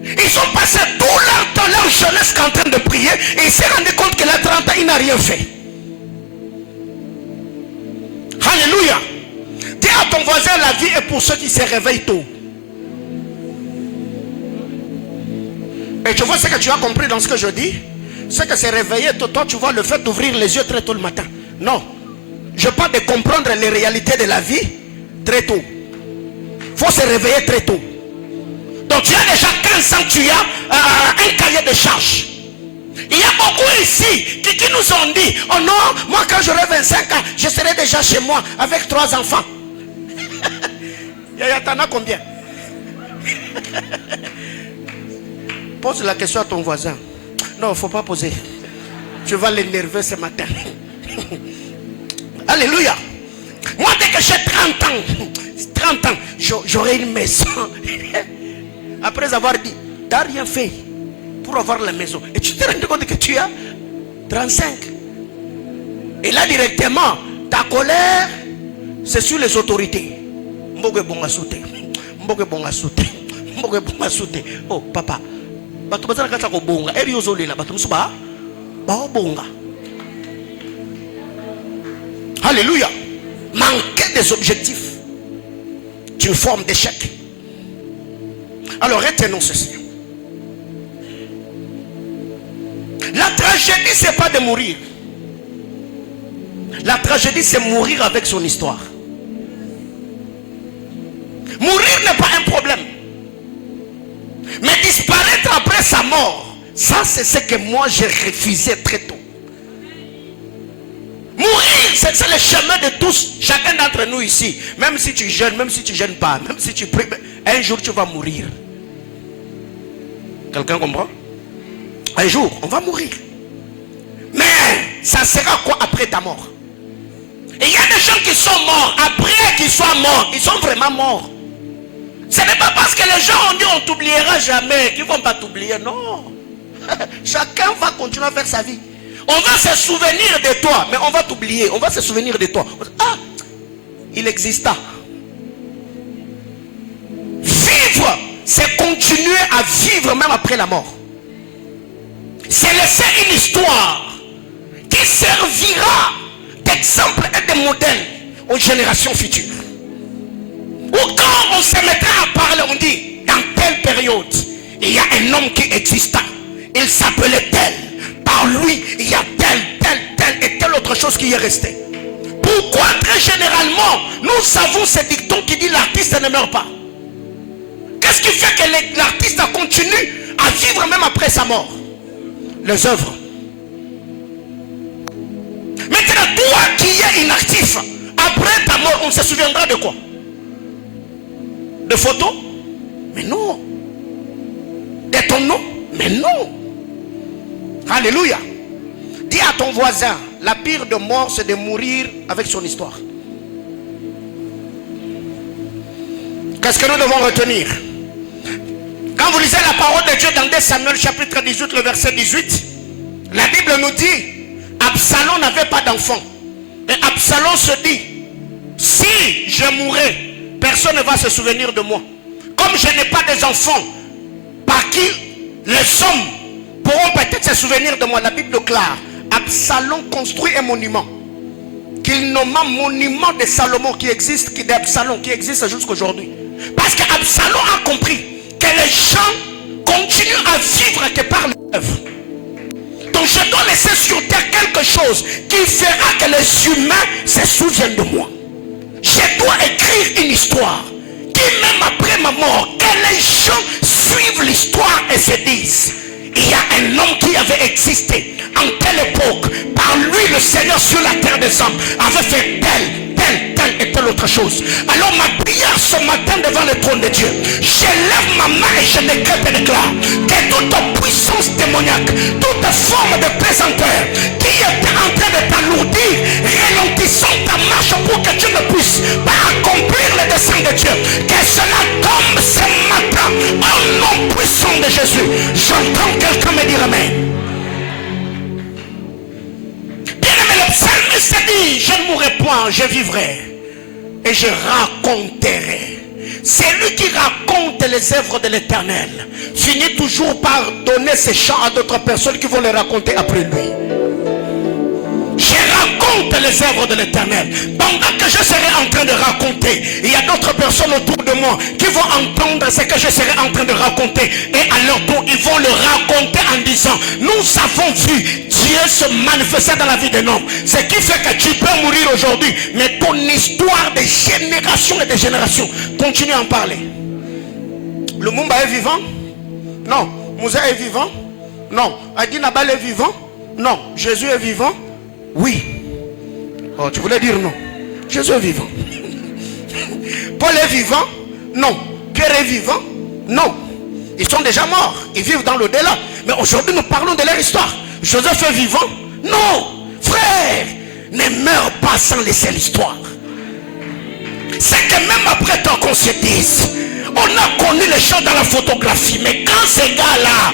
Ils ont passé tout leur temps, leur jeunesse en train de prier et ils se sont rendus compte que la 30 ans, il n'a rien fait. Alléluia. Dis à ton voisin, la vie est pour ceux qui se réveillent tôt. Et tu vois ce que tu as compris dans ce que je dis? C'est que se réveiller tôt, toi tu vois le fait d'ouvrir les yeux très tôt le matin. Non. Je parle de comprendre les réalités de la vie très tôt. Il faut se réveiller très tôt. Donc tu as déjà 15 ans, tu as un cahier de charges. Il y a beaucoup ici qui nous ont dit, oh non, moi quand j'aurai 25 ans, je serai déjà chez moi avec 3 enfants. T'en as combien? Pose la question à ton voisin. Non, il ne faut pas poser. Tu vas l'énerver ce matin. Alléluia. Moi dès que j'ai 30 ans, j'aurai une maison. Après avoir dit, tu n'as rien fait pour avoir la maison. Et tu te rends compte que tu as 35. Et là directement, ta colère, c'est sur les autorités. Oh papa, alléluia. Manquer des objectifs, c'est une forme d'échec. Alors retenons ceci. La tragédie, c'est pas de mourir. La tragédie, c'est mourir avec son histoire. Mourir n'est pas un problème. Mais disparaître après sa mort, ça c'est ce que moi j'ai refusé très tôt. Mourir, c'est le chemin de tous, chacun d'entre nous ici. Même si tu jeûnes, même si tu jeûnes pas, même si tu pries, un jour tu vas mourir. Quelqu'un comprend? Un jour, on va mourir. Mais ça sera quoi après ta mort? Et il y a des gens qui sont morts, après qu'ils soient morts, ils sont vraiment morts. Ce n'est pas parce que les gens ont dit on t'oubliera jamais qu'ils ne vont pas t'oublier, non. Chacun va continuer à faire sa vie. On va se souvenir de toi, mais on va t'oublier. On va se souvenir de toi. Ah, il exista. Vivre, c'est continuer à vivre même après la mort. C'est laisser une histoire qui servira d'exemple et de modèle aux générations futures. Ou quand on se mettra à parler, on dit, dans telle période, il y a un homme qui exista. Il s'appelait tel. Par lui, il y a telle et telle autre chose qui est restée. Pourquoi très généralement, nous savons ce dicton qui dit l'artiste ne meurt pas? Qu'est-ce qui fait que l'artiste continue à vivre même après sa mort? Les œuvres. Maintenant, toi qui es inactif, après ta mort, on se souviendra de quoi? De photos? Mais non. De ton nom? Mais non. Alléluia. Dis à ton voisin, la pire de mort, c'est de mourir avec son histoire. Qu'est-ce que nous devons retenir? Quand vous lisez la parole de Dieu dans 2 Samuel chapitre 18, le verset 18, la Bible nous dit, Absalom n'avait pas d'enfant. Et Absalom se dit, si je mourrais, personne ne va se souvenir de moi. Comme je n'ai pas des enfants par qui les hommes pourront peut-être se souvenir de moi. La Bible déclare, Absalom construit un monument qu'il nomma monument de Salomon qui existe, d'Absalom qui existe jusqu'aujourd'hui. Parce qu'Absalom a compris que les gens continuent à vivre que par l'œuvre. Donc je dois laisser sur terre quelque chose qui fera que les humains se souviennent de moi. Je dois écrire une histoire qui même après ma mort, que les gens suivent l'histoire et se disent, il y a un homme qui avait existé en telle époque. Par lui, le Seigneur sur la terre des hommes avait fait telle et telle autre chose. Alors ma prière ce matin devant le trône de Dieu, je lève ma main et je décrète et déclare que toute puissance démoniaque, toute forme de présenteur qui était en train de t'alourdir, ralentissant ta marche pour que tu ne puisses pas accomplir le dessein de Dieu, que cela tombe ce matin au nom puissant de Jésus. J'entends quelqu'un me dire amen. Le psalmiste dit, je ne mourrai point, je vivrai et je raconterai. C'est lui qui raconte les œuvres de l'Éternel finit toujours par donner ses chants à d'autres personnes qui vont les raconter après lui. Je raconte les œuvres de l'Éternel. Pendant que je serai en train de raconter, il y a d'autres personnes autour de moi qui vont entendre ce que je serai en train de raconter. Et à leur tour, ils vont le raconter en disant, nous avons vu Dieu se manifester dans la vie d'un homme. Ce qui fait que tu peux mourir aujourd'hui, mais ton histoire de génération et de génération continue à en parler. Le Mumba est vivant? Non. Moussa est vivant? Non. Adi Nabal est vivant? Non. Jésus est vivant? Oui. Oh, tu voulais dire non. Jésus est vivant. Paul est vivant? Non. Pierre est vivant? Non. Ils sont déjà morts. Ils vivent dans l'au-delà. Mais aujourd'hui, nous parlons de leur histoire. Joseph est vivant? Non. Frère, ne meurs pas sans laisser l'histoire. C'est que même après toi qu'on se dise, on a connu les choses dans la photographie, mais quand ces gars-là,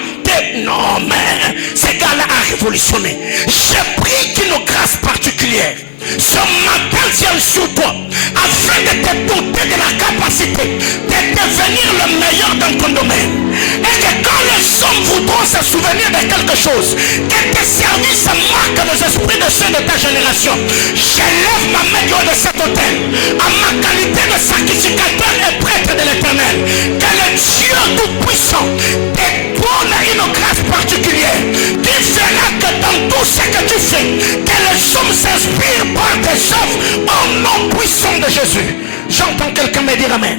non mais, ces gars-là a révolutionné. J'ai pris une grâce particulière. Ce matin vient sur toi, afin de te doter de la capacité de devenir le meilleur dans ton domaine. Et que quand les hommes voudront se souvenir de quelque chose, que tes services marquent les esprits de ceux de ta génération, je lève ma main du haut de cet hôtel, à ma qualité de sacrificateur et prêtre de l'Éternel, que le Dieu Tout-Puissant te donne une grâce particulière, qui fera que dans tout ce que tu fais, que les hommes s'inspirent par tes œuvres au nom puissant de Jésus. J'entends quelqu'un me dire amen.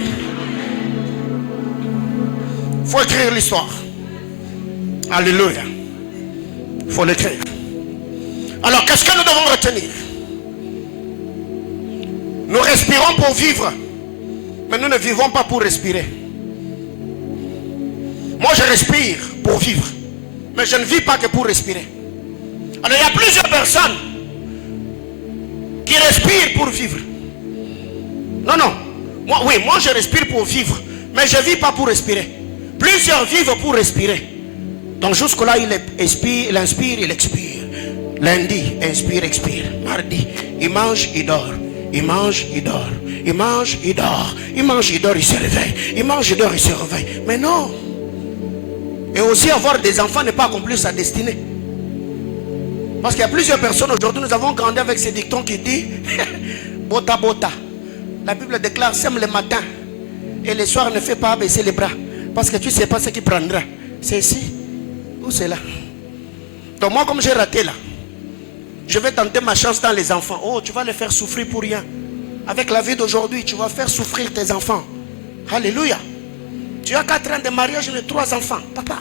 Il faut écrire l'histoire. Alléluia. Il faut l'écrire. Alors qu'est-ce que nous devons retenir? Nous respirons pour vivre, mais nous ne vivons pas pour respirer. Moi je respire pour vivre, mais je ne vis pas que pour respirer. Alors il y a plusieurs personnes qui respirent pour vivre. Non. Moi je respire pour vivre, mais je ne vis pas pour respirer. Plusieurs vivent pour respirer. Donc jusque-là, il inspire, il expire. Lundi, inspire, expire. Mardi, il mange, il dort. Il mange, il dort. Il mange, il dort. Il mange, il dort, il se réveille. Il mange, il dort, il se réveille. Mais non. Et aussi avoir des enfants n'est pas accomplir sa destinée. Parce qu'il y a plusieurs personnes aujourd'hui, nous avons grandi avec ces dictons qui disent bota bota. La Bible déclare sème le matin et le soir ne fait pas baisser les bras. Parce que tu ne sais pas ce qui prendra. C'est ici ou c'est là. Donc moi comme j'ai raté là, je vais tenter ma chance dans les enfants. Oh, tu vas les faire souffrir pour rien. Avec la vie d'aujourd'hui, tu vas faire souffrir tes enfants. Alléluia. Tu as 4 ans de mariage et 3 enfants. Papa,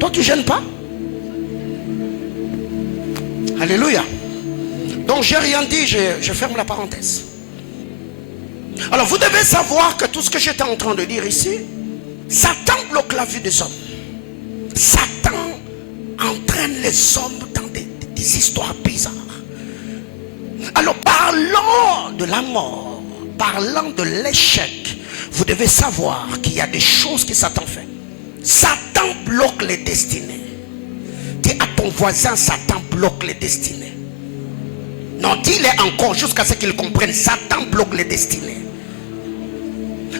toi tu ne gênes pas? Alléluia. Donc j'ai rien dit, je ferme la parenthèse. Alors vous devez savoir que tout ce que j'étais en train de dire ici, Satan bloque la vie des hommes. Satan entraîne les hommes dans des histoires bizarres. Alors parlant de la mort, parlant de l'échec, vous devez savoir qu'il y a des choses que Satan fait. Satan bloque les destinées. Dis à ton voisin, Satan bloque les destinées. Non, dis-le encore jusqu'à ce qu'il comprenne. Satan bloque les destinées.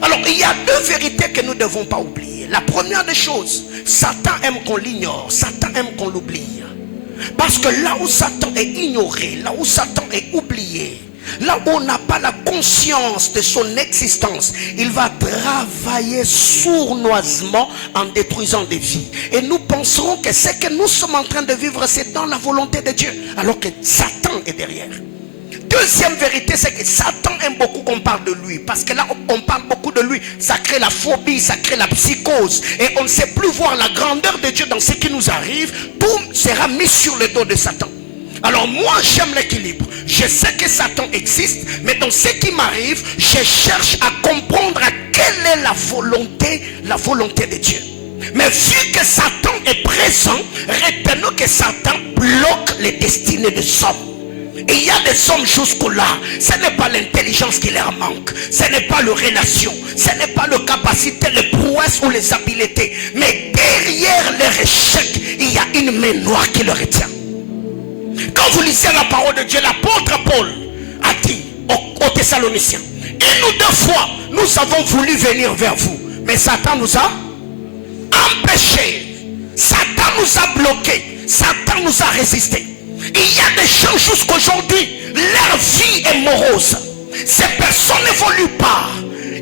Alors, il y a 2 vérités que nous ne devons pas oublier. La première des choses, Satan aime qu'on l'ignore. Satan aime qu'on l'oublie. Parce que là où Satan est ignoré, là où Satan est oublié, là où on n'a pas la conscience de son existence, il va travailler sournoisement en détruisant des vies. Et nous penserons que ce que nous sommes en train de vivre, c'est dans la volonté de Dieu, alors que Satan est derrière. Deuxième vérité, c'est que Satan aime beaucoup qu'on parle de lui. Parce que là, on parle beaucoup de lui. Ça crée la phobie, ça crée la psychose. Et on ne sait plus voir la grandeur de Dieu dans ce qui nous arrive. Tout sera mis sur le dos de Satan. Alors moi, j'aime l'équilibre. Je sais que Satan existe, mais dans ce qui m'arrive, je cherche à comprendre quelle est la volonté de Dieu. Mais vu que Satan est présent, retenons que Satan bloque les destinées des hommes. Et il y a des hommes jusque-là, ce n'est pas l'intelligence qui leur manque, ce n'est pas leur relation, ce n'est pas leur capacité, les prouesses ou les habiletés, mais derrière leur échec, il y a une main noire qui le retient. Quand vous lisez la parole de Dieu, l'apôtre Paul a dit aux Thessaloniciens, une ou deux fois, nous avons voulu venir vers vous, mais Satan nous a empêchés, Satan nous a bloqués, Satan nous a résisté. Il y a des gens jusqu'aujourd'hui, leur vie est morose. Ces personnes n'évoluent pas.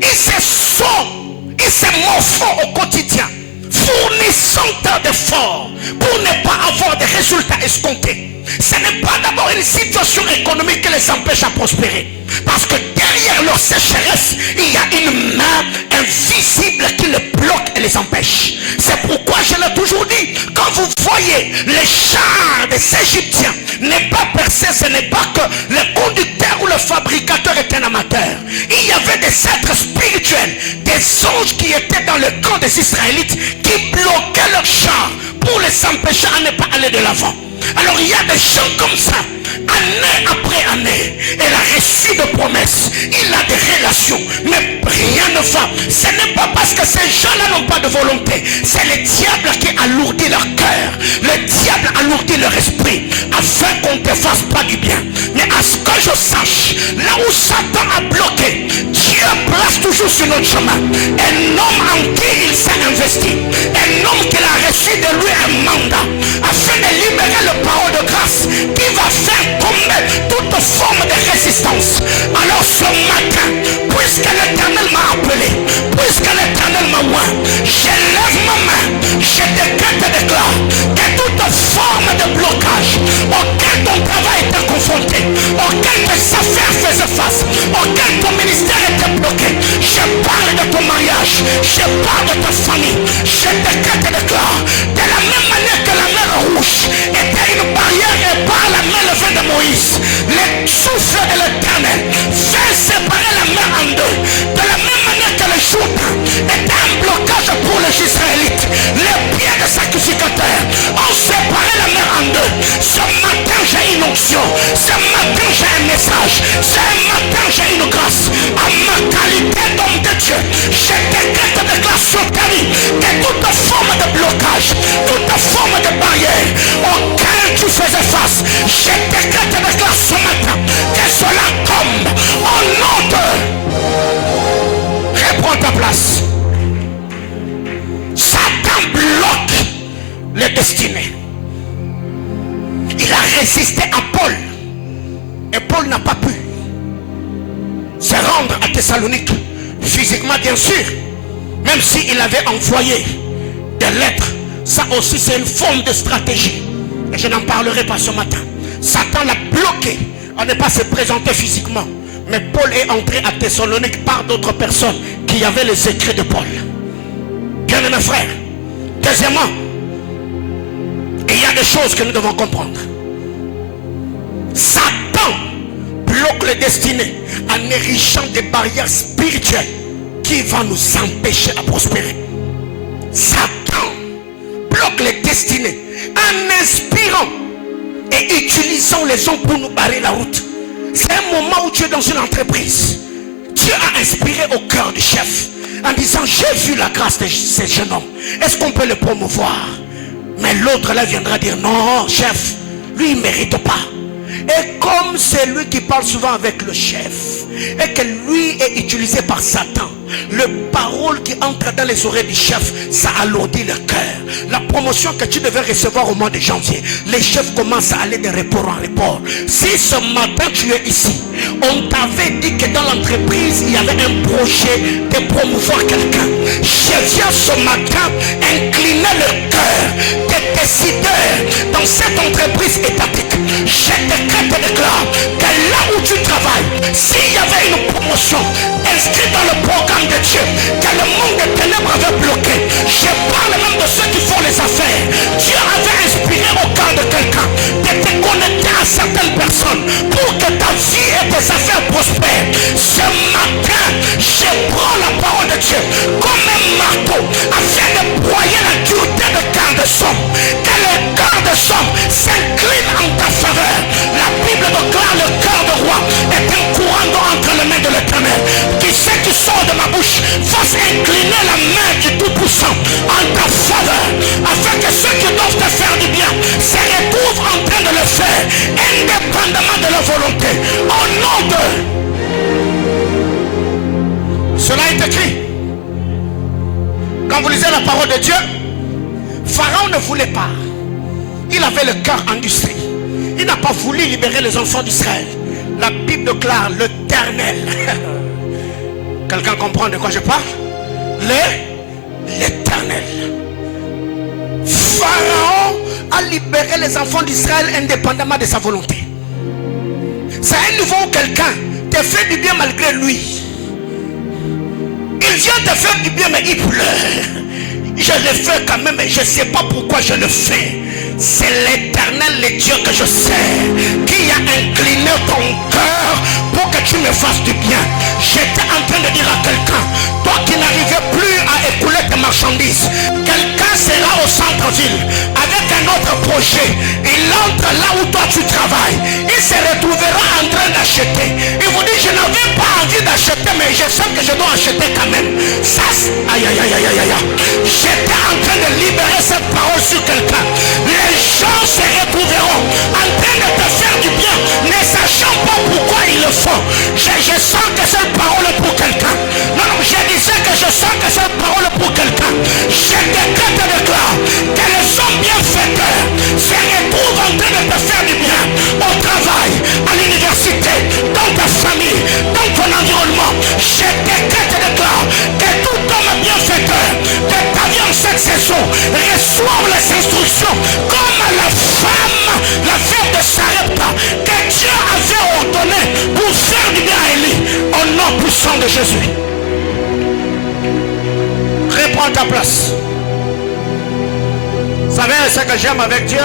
Ils se morfont au quotidien, fournissant d'efforts pour ne pas avoir des résultats escomptés. Ce n'est pas d'abord une situation économique qui les empêche à prospérer. Parce que derrière leur sécheresse, il y a une main invisible qui les bloque et les empêche. C'est pourquoi je l'ai toujours dit, quand vous voyez les chars des Égyptiens n'est pas percé, ce n'est pas que le conducteur ou le fabricateur est un amateur. Il y avait des êtres spirituels, des anges qui étaient dans le camp des Israélites, qui bloquaient leurs chars pour les empêcher à ne pas aller de l'avant. Alors il y a des gens comme ça, année après année, elle a reçu de promesses, il a des relations, mais rien ne va. Ce n'est pas parce que ces gens-là n'ont pas de volonté, c'est le diable qui alourdit leur cœur, le diable alourdit leur esprit, afin qu'on ne te fasse pas du bien. Mais à ce que je sache, là où Satan a bloqué, Dieu place toujours sur notre chemin un homme en qui il s'est investi, un homme qui a reçu de lui un mandat, afin de libérer le parole de grâce qui va faire tomber toute forme de résistance. Alors ce matin, puisque l'Éternel m'a appelé, puisque l'Éternel m'a oint, je lève ma main, je décrète et déclare que toute forme de blocage auquel ton travail était confronté, auquel tes affaires faisaient face, auquel ton ministère était bloqué, je parle de ton mariage, je parle de ta famille, je décrète et déclare de la même manière que la mer rouge était une barrière et par la main levée de Moïse, le souffle de l'Éternel fait séparer la mer en deux. De la même manière que le Jourdain était un blocage pour les Israélites, les pieds des sacrificateurs ont séparé la mer en deux. Ce matin j'ai une onction, ce matin j'ai un message, ce matin j'ai une grâce. À ma qualité d'homme de Dieu, je décrète de grâce sur ta vie, que toute forme de blocage, toute forme de barrière auquel tu faisais face, je décrète de grâce ce matin, que cela tombe au nom de... Reprends ta place. Satan bloque les destinées. Il a résisté à Paul. Et Paul n'a pas pu se rendre à Thessalonique physiquement, bien sûr, même s'il avait envoyé des lettres. Ça aussi c'est une forme de stratégie, et je n'en parlerai pas ce matin. Satan l'a bloqué à ne pas se présenter physiquement, mais Paul est entré à Thessalonique par d'autres personnes qui avaient les écrits de Paul. Bien aimés frères, deuxièmement, il y a des choses que nous devons comprendre. Satan bloque les destinées en érigeant des barrières spirituelles qui vont nous empêcher à prospérer. Satan bloque les destinées en inspirant et utilisant les gens pour nous barrer la route. C'est un moment où tu es dans une entreprise. Dieu a inspiré au cœur du chef en disant: j'ai vu la grâce de ce jeune homme, est-ce qu'on peut le promouvoir? Mais l'autre là viendra dire: non chef, lui il ne mérite pas. Et comme c'est lui qui parle souvent avec le chef, et que lui est utilisé par Satan, le parole qui entre dans les oreilles du chef, ça alourdit le cœur. La promotion que tu devais recevoir au mois de janvier, les chefs commencent à aller de report en report. Si ce matin tu es ici, on t'avait dit que dans l'entreprise il y avait un projet de promouvoir quelqu'un, je viens ce matin incliner le cœur des décideurs dans cette entreprise étatique. Je décrète et déclare que là où tu travailles, s'il y avait une promotion inscrite dans le programme de Dieu, que le monde des ténèbres avait bloqué, je parle même de ceux qui font les affaires. Dieu avait inspiré au cœur de quelqu'un de te connecter à certaines personnes pour que ta vie et tes affaires prospèrent. Ce matin, je prends la parole de Dieu comme un marteau afin de broyer la dureté de cœur de somme. Que le cœur de somme s'incline en ta faveur. La Bible déclare le cœur de roi est un courant d'eau entre les mains de l'Éternel. Qui sait qui sort de ma bouche fasse incliner la main du Tout-Puissant en ta faveur, afin que ceux qui doivent te faire du bien se retrouvent en train de le faire, indépendamment de leur volonté. Au nom de... Cela est écrit. Quand vous lisez la parole de Dieu, Pharaon ne voulait pas. Il avait le cœur endurci. Il n'a pas voulu libérer les enfants d'Israël. La Bible déclare l'Éternel. Quelqu'un comprend de quoi je parle? L'Éternel. Pharaon a libéré les enfants d'Israël indépendamment de sa volonté. C'est un niveau où quelqu'un te fait du bien malgré lui. Il vient te faire du bien mais il pleure. Je le fais quand même mais je ne sais pas pourquoi je le fais. C'est l'Éternel, le Dieu que je sais, qui a incliné ton cœur pour que tu me fasses du bien. J'étais en train de dire à quelqu'un, toi qui n'arrivais plus à écouler tes marchandises, quelqu'un sera au centre-ville avec un autre projet. Il entre là où toi tu travailles. Il se retrouvera en train d'acheter. Il vous dit, je n'avais pas envie d'acheter, mais je sais que je dois acheter quand même. Ça, aïe aïe aïe aïe aïe aïe. J'étais en train de libérer cette parole sur quelqu'un. Les gens se retrouveront en train de te faire du bien, ne sachant pas pourquoi ils le font. Je sens que cette parole est pour quelqu'un. Non, non, je disais que je sens que cette parole est pour quelqu'un. Je décrète et déclare que les hommes bienfaiteurs se retrouvent en train de te faire du bien au travail, à l'université, dans ta famille, dans ton environnement. Je décrète et déclare que tout homme bienfaiteur de ta vie en cette saison reçoive les instructions comme la femme, la femme de Sarepta, que Dieu avait ordonné pour faire du bien à Élie, au nom puissant de Jésus. Reprends ta place. Vous savez ce que j'aime avec Dieu?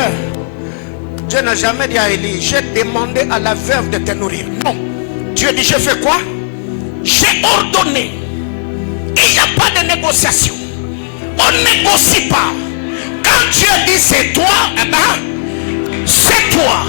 Dieu n'a jamais dit à Élie, j'ai demandé à la veuve de te nourrir. Non. Dieu dit, j'ai fait quoi? J'ai ordonné. Il n'y a pas de négociation. On ne négocie pas. Quand Dieu dit c'est toi, eh ben, c'est toi.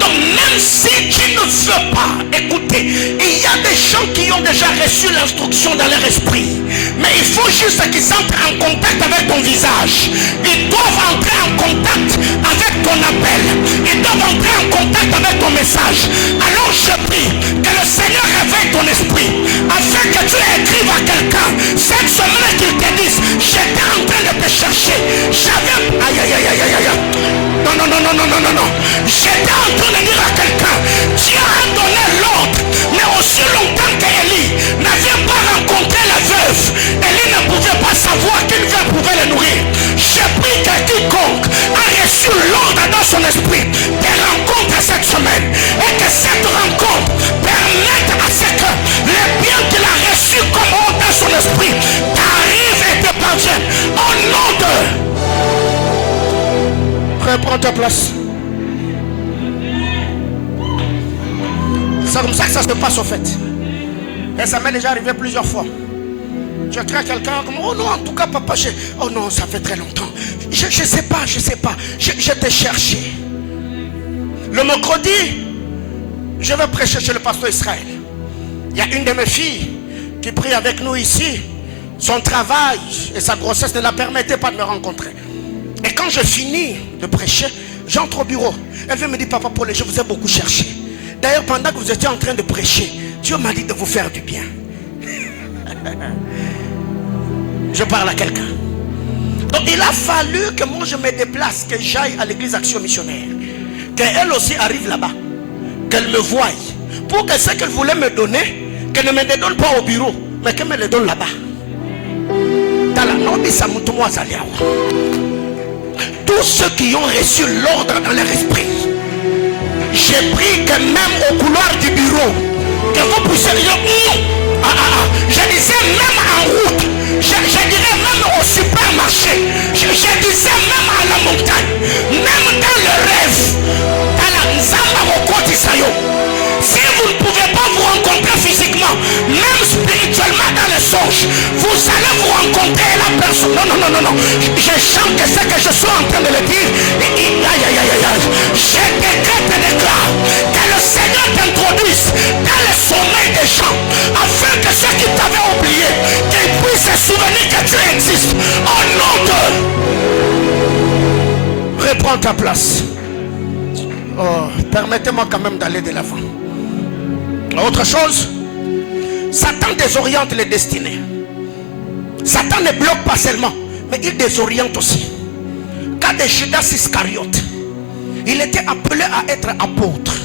Donc même si tu ne veux pas écouter, il y a des gens qui ont déjà reçu l'instruction dans leur esprit. Mais il faut juste qu'ils entrent en contact avec ton visage. Ils doivent entrer en contact avec ton appel. Ils doivent entrer en contact avec ton message. Alors je prie que le Seigneur réveille ton esprit afin que tu écrives à quelqu'un cette semaine qu'il te dise, j'étais en train de te chercher. J'avais... Aïe aïe aïe aïe aïe. Non, non, non, non, non, non, non, non. J'étais en train de dire à quelqu'un, Dieu a donné l'ordre, mais aussi longtemps qu'Élie n'avait pas rencontré la veuve, Élie ne pouvait pas savoir qu'une veuve pouvait le nourrir. Je prie que quiconque a reçu l'ordre dans son esprit de rencontre cette semaine, et que cette rencontre permette à ce que les biens qu'il a reçus comme ordre dans son esprit t'arrivent et te parviennent au nom de... Reprends ta place. C'est comme ça que ça se passe au fait. Et ça m'est déjà arrivé plusieurs fois. Je crains quelqu'un comme, oh non, en tout cas papa, oh non, ça fait très longtemps. Je sais pas. Je t'ai cherché. Le mercredi, je vais prêcher chez le pasteur Israël. Il y a une de mes filles qui prie avec nous ici. Son travail et sa grossesse ne la permettaient pas de me rencontrer. Et quand je finis de prêcher, j'entre au bureau. Elle vient me dire, papa Paul, je vous ai beaucoup cherché. D'ailleurs, pendant que vous étiez en train de prêcher, Dieu m'a dit de vous faire du bien. Je parle à quelqu'un. Donc il a fallu que moi je me déplace, que j'aille à l'église Action Missionnaire, qu'elle aussi arrive là-bas, qu'elle me voie, pour que ce qu'elle voulait me donner, qu'elle ne me le donne pas au bureau, mais qu'elle me le donne là-bas. Tous ceux qui ont reçu l'ordre dans leur esprit, j'ai pris que même au couloir du bureau, que vous puissiez dire, je disais même en route, je dirais même au supermarché, je disais même à la montagne, même dans le rêve, dans la Nzamba. Si vous ne pouvez pas vous rencontrer physiquement, même spirituellement dans les songes, vous allez vous rencontrer la personne. Non. Je chante que ce que je suis en train de le dire. Je décrète et déclare que le Seigneur t'introduise dans le sommeil des gens, afin que ceux qui t'avaient oublié, qu'ils puissent se souvenir que Dieu existe. Au nom de... Reprends ta place. Oh, permettez-moi quand même d'aller de l'avant. Autre chose, Satan désoriente les destinées. Satan ne bloque pas seulement, mais il désoriente aussi. Quand de Judas Iscariote, il était appelé à être apôtre.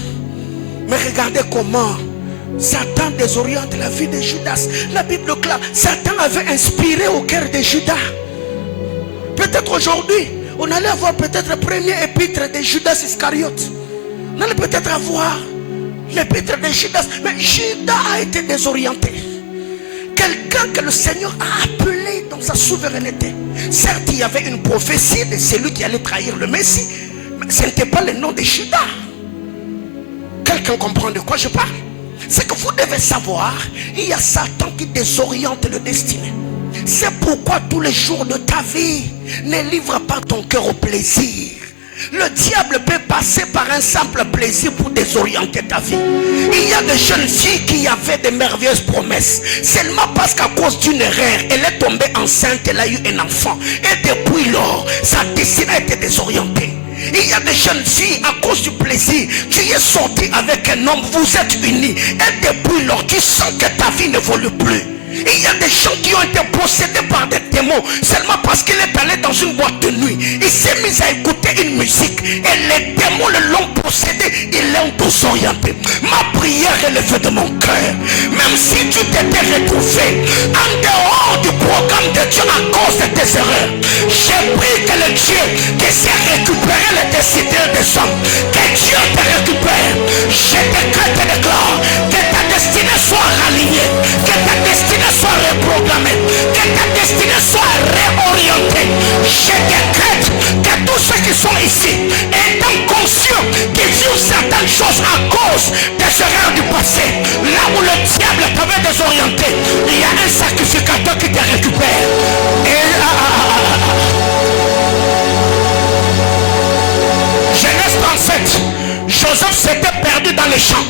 Mais regardez comment Satan désoriente la vie de Judas. La Bible claire, Satan avait inspiré au cœur de Judas. Peut-être aujourd'hui, on allait avoir peut-être le premier épître de Judas Iscariote. On allait peut-être avoir l'épître de Judas. Mais Judas a été désorienté. Quelqu'un que le Seigneur a appelé dans sa souveraineté. Certes, il y avait une prophétie de celui qui allait trahir le Messie, mais ce n'était pas le nom de Judas. Quelqu'un comprend de quoi je parle? C'est que vous devez savoir, il y a Satan qui désoriente le destiné. C'est pourquoi tous les jours de ta vie, ne livre pas ton cœur au plaisir. Le diable peut passer par un simple plaisir pour désorienter ta vie. Il y a des jeunes filles qui avaient de merveilleuses promesses. Seulement parce qu'à cause d'une erreur, elle est tombée enceinte, elle a eu un enfant. Et depuis lors, sa destinée a été désorientée. Il y a des jeunes filles, à cause du plaisir, tu es sorti avec un homme, vous êtes unis. Et depuis lors, tu sens que ta vie n'évolue plus. Il y a des gens qui ont été possédés par des démons seulement parce qu'il est allé dans une boîte de nuit. Il s'est mis à écouter une musique et les démons l'ont possédé. Ils l'ont désorienté. Ma prière est levée de mon cœur. Même si tu t'étais retrouvé en dehors du programme de Dieu à cause de tes erreurs, j'ai prié que le Dieu qui sait récupérer les décideurs des hommes, que Dieu te récupère. Je décrète et déclare que ta destinée soit ralignée, que ta destinée soit reprogrammée, que ta destinée soit réorientée. Je décrète que tous ceux qui sont ici, étant conscients qu'ils vivent certaines choses à cause des erreurs du passé, là où le diable t'avait désorienté, il y a un sacrificateur qui te récupère. Genèse 37, Joseph s'était perdu dans les champs.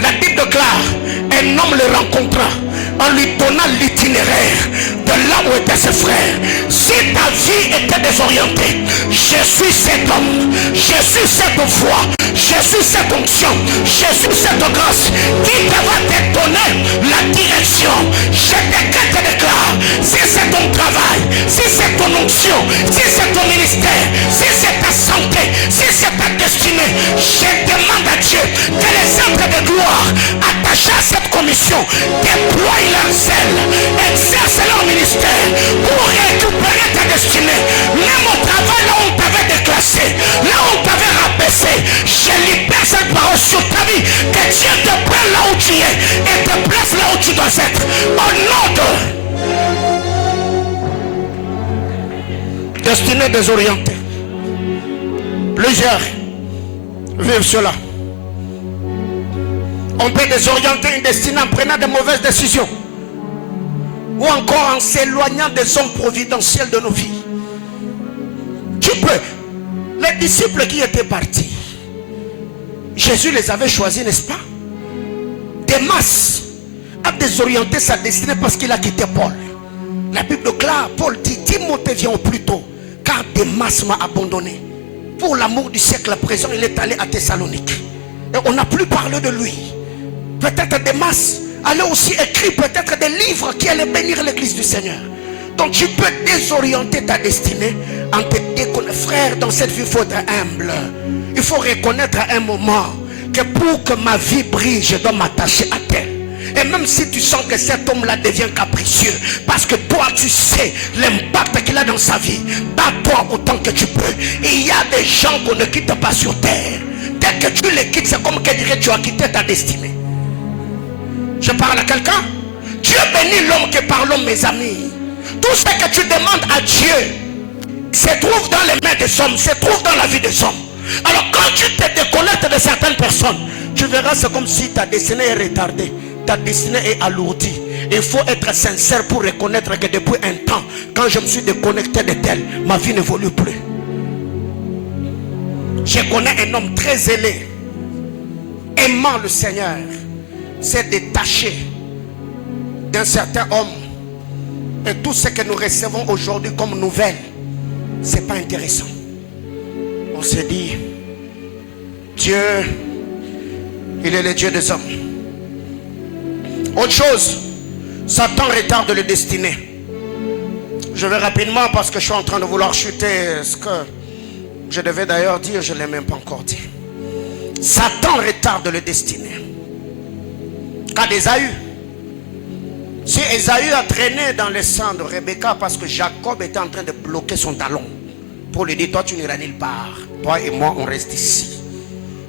La Bible déclare, un homme le rencontra en lui donnant l'itinéraire de là où étaient ses frères. Si ta vie était désorientée, je suis cet homme, je suis cette foi, je suis cette onction, je suis cette grâce qui te va te donner la direction. Je décrète et déclare, si c'est ton travail, si c'est ton onction, si c'est ton ministère, si c'est ta santé, si c'est ta destinée, je demande à Dieu que les êtres de gloire attachés à cette commission déploient leur zèle, exercent leur ministère pour récupérer ta destinée. Même au travail là où on t'avait déclassé, là où on t'avait rabaissé, je libère cette parole sur ta vie, que Dieu te prenne là où tu es et te place là où tu dois être. Au nom de destinée désorientée. Plusieurs vivent cela. On peut désorienter une destinée en prenant de mauvaises décisions, ou encore en s'éloignant des hommes providentiels de nos vies. Tu peux. Les disciples qui étaient partis, Jésus les avait choisis, n'est-ce pas? Démas a désorienté sa destinée parce qu'il a quitté Paul. La Bible claire, Paul dit, Timothée viens au plus tôt, car Démas m'a abandonné. Pour l'amour du siècle présent, il est allé à Thessalonique. Et on n'a plus parlé de lui. Peut-être Démas allait aussi écrire peut-être des livres qui allaient bénir l'église du Seigneur. Donc tu peux désorienter ta destinée en te déconnectant. Frère, dans cette vie, il faut être humble. Il faut reconnaître à un moment que pour que ma vie brille, je dois m'attacher à tel. Et même si tu sens que cet homme-là devient capricieux, parce que toi tu sais l'impact qu'il a dans sa vie, bats-toi autant que tu peux. Et il y a des gens qu'on ne quitte pas sur terre. Dès que tu les quittes, c'est comme que dirait tu as quitté ta destinée. Je parle à quelqu'un. Dieu bénit l'homme que par l'homme, mes amis. Tout ce que tu demandes à Dieu se trouve dans les mains des hommes, se trouve dans la vie des hommes. Alors quand tu te déconnectes de certaines personnes, tu verras, c'est comme si ta destinée est retardée, ta destinée est alourdie. Il faut être sincère pour reconnaître que depuis un temps, quand je me suis déconnecté de tel, ma vie n'évolue plus. Je connais un homme très zélé, aimant le Seigneur, s'est détaché d'un certain homme. Et tout ce que nous recevons aujourd'hui comme nouvelles, c'est pas intéressant. On s'est dit, Dieu, il est le Dieu des hommes. Autre chose, Satan retarde le destiné. Je vais rapidement parce que je suis en train de vouloir chuter. Ce que je devais d'ailleurs dire, je ne l'ai même pas encore dit. Satan retarde le destiné. Cas d'Ésaü. Si Ésaü a traîné dans le sang de Rebecca parce que Jacob était en train de bloquer son talon pour lui dire, toi tu n'iras nulle part, toi et moi on reste ici.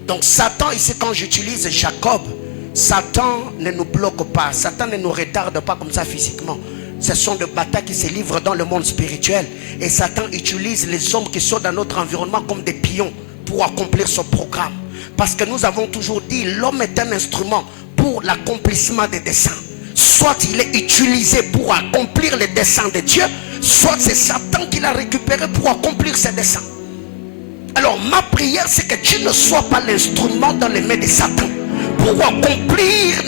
Donc Satan ici, quand j'utilise Jacob, Satan ne nous bloque pas, Satan ne nous retarde pas comme ça physiquement. Ce sont des batailles qui se livrent dans le monde spirituel. Et Satan utilise les hommes qui sont dans notre environnement comme des pions pour accomplir son programme. Parce que nous avons toujours dit, l'homme est un instrument pour l'accomplissement des desseins. Soit il est utilisé pour accomplir les desseins de Dieu, soit c'est Satan qui l'a récupéré pour accomplir ses desseins. Alors ma prière, c'est que tu ne sois pas l'instrument dans les mains de Satan pour accomplir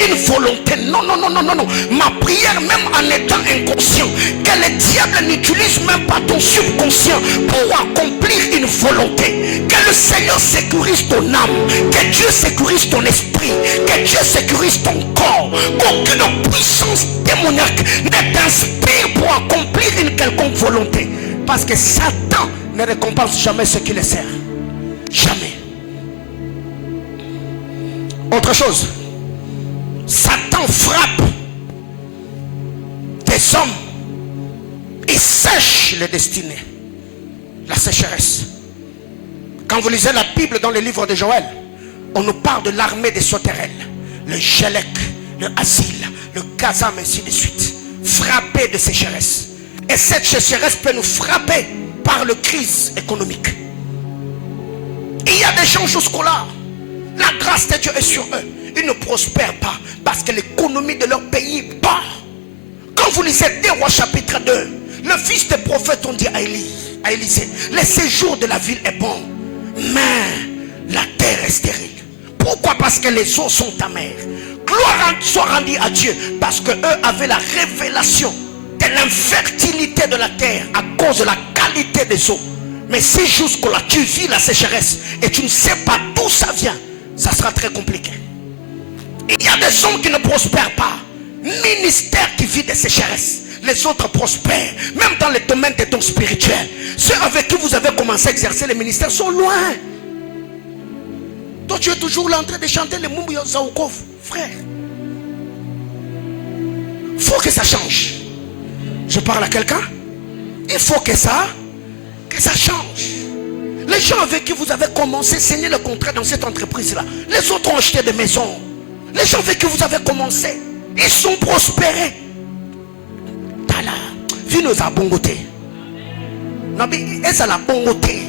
une volonté. Non, non, non, non, non, non. Ma prière, même en étant inconscient, que le diable n'utilise même pas ton subconscient pour accomplir une volonté. Que le Seigneur sécurise ton âme, que Dieu sécurise ton esprit, que Dieu sécurise ton corps. Qu'aucune puissance démoniaque ne t'inspire pour accomplir une quelconque volonté. Parce que Satan ne récompense jamais ce qui le sert. Jamais. Autre chose. Satan frappe des hommes et sèche les destinées. La sécheresse. Quand vous lisez la Bible dans le livre de Joël, on nous parle de l'armée des sauterelles, le Gélec, le Asile, le Gazam, ainsi de suite. Frappé de sécheresse. Et cette sécheresse peut nous frapper par la crise économique. Et il y a des gens jusqu'au-là, la grâce de Dieu est sur eux. Ils ne prospèrent pas parce que l'économie de leur pays part. Quand vous lisez 2 Rois chapitre 2, le fils des prophètes ont dit à Élisée, le séjour de la ville est bon, mais la terre est stérile. Pourquoi? Parce que les eaux sont amères. Gloire soit rendue à Dieu parce qu'eux avaient la révélation de l'infertilité de la terre à cause de la qualité des eaux. Mais si jusque-là tu vis la sécheresse et tu ne sais pas d'où ça vient, ça sera très compliqué. Il y a des hommes qui ne prospèrent pas. Ministère qui vit de sécheresse. Les autres prospèrent. Même dans les domaines des dons spirituels. Ceux avec qui vous avez commencé à exercer les ministères sont loin. Toi tu es toujours là en train de chanter les Mumbu Zaoukov. Frère, il faut que ça change. Je parle à quelqu'un. Il faut que ça change. Les gens avec qui vous avez commencé, signer le contrat dans cette entreprise-là, les autres ont acheté des maisons. Les gens avec qui vous avez commencé, ils sont prospérés. Tala, vie nous a bongoté. Et ça l'a bongoté.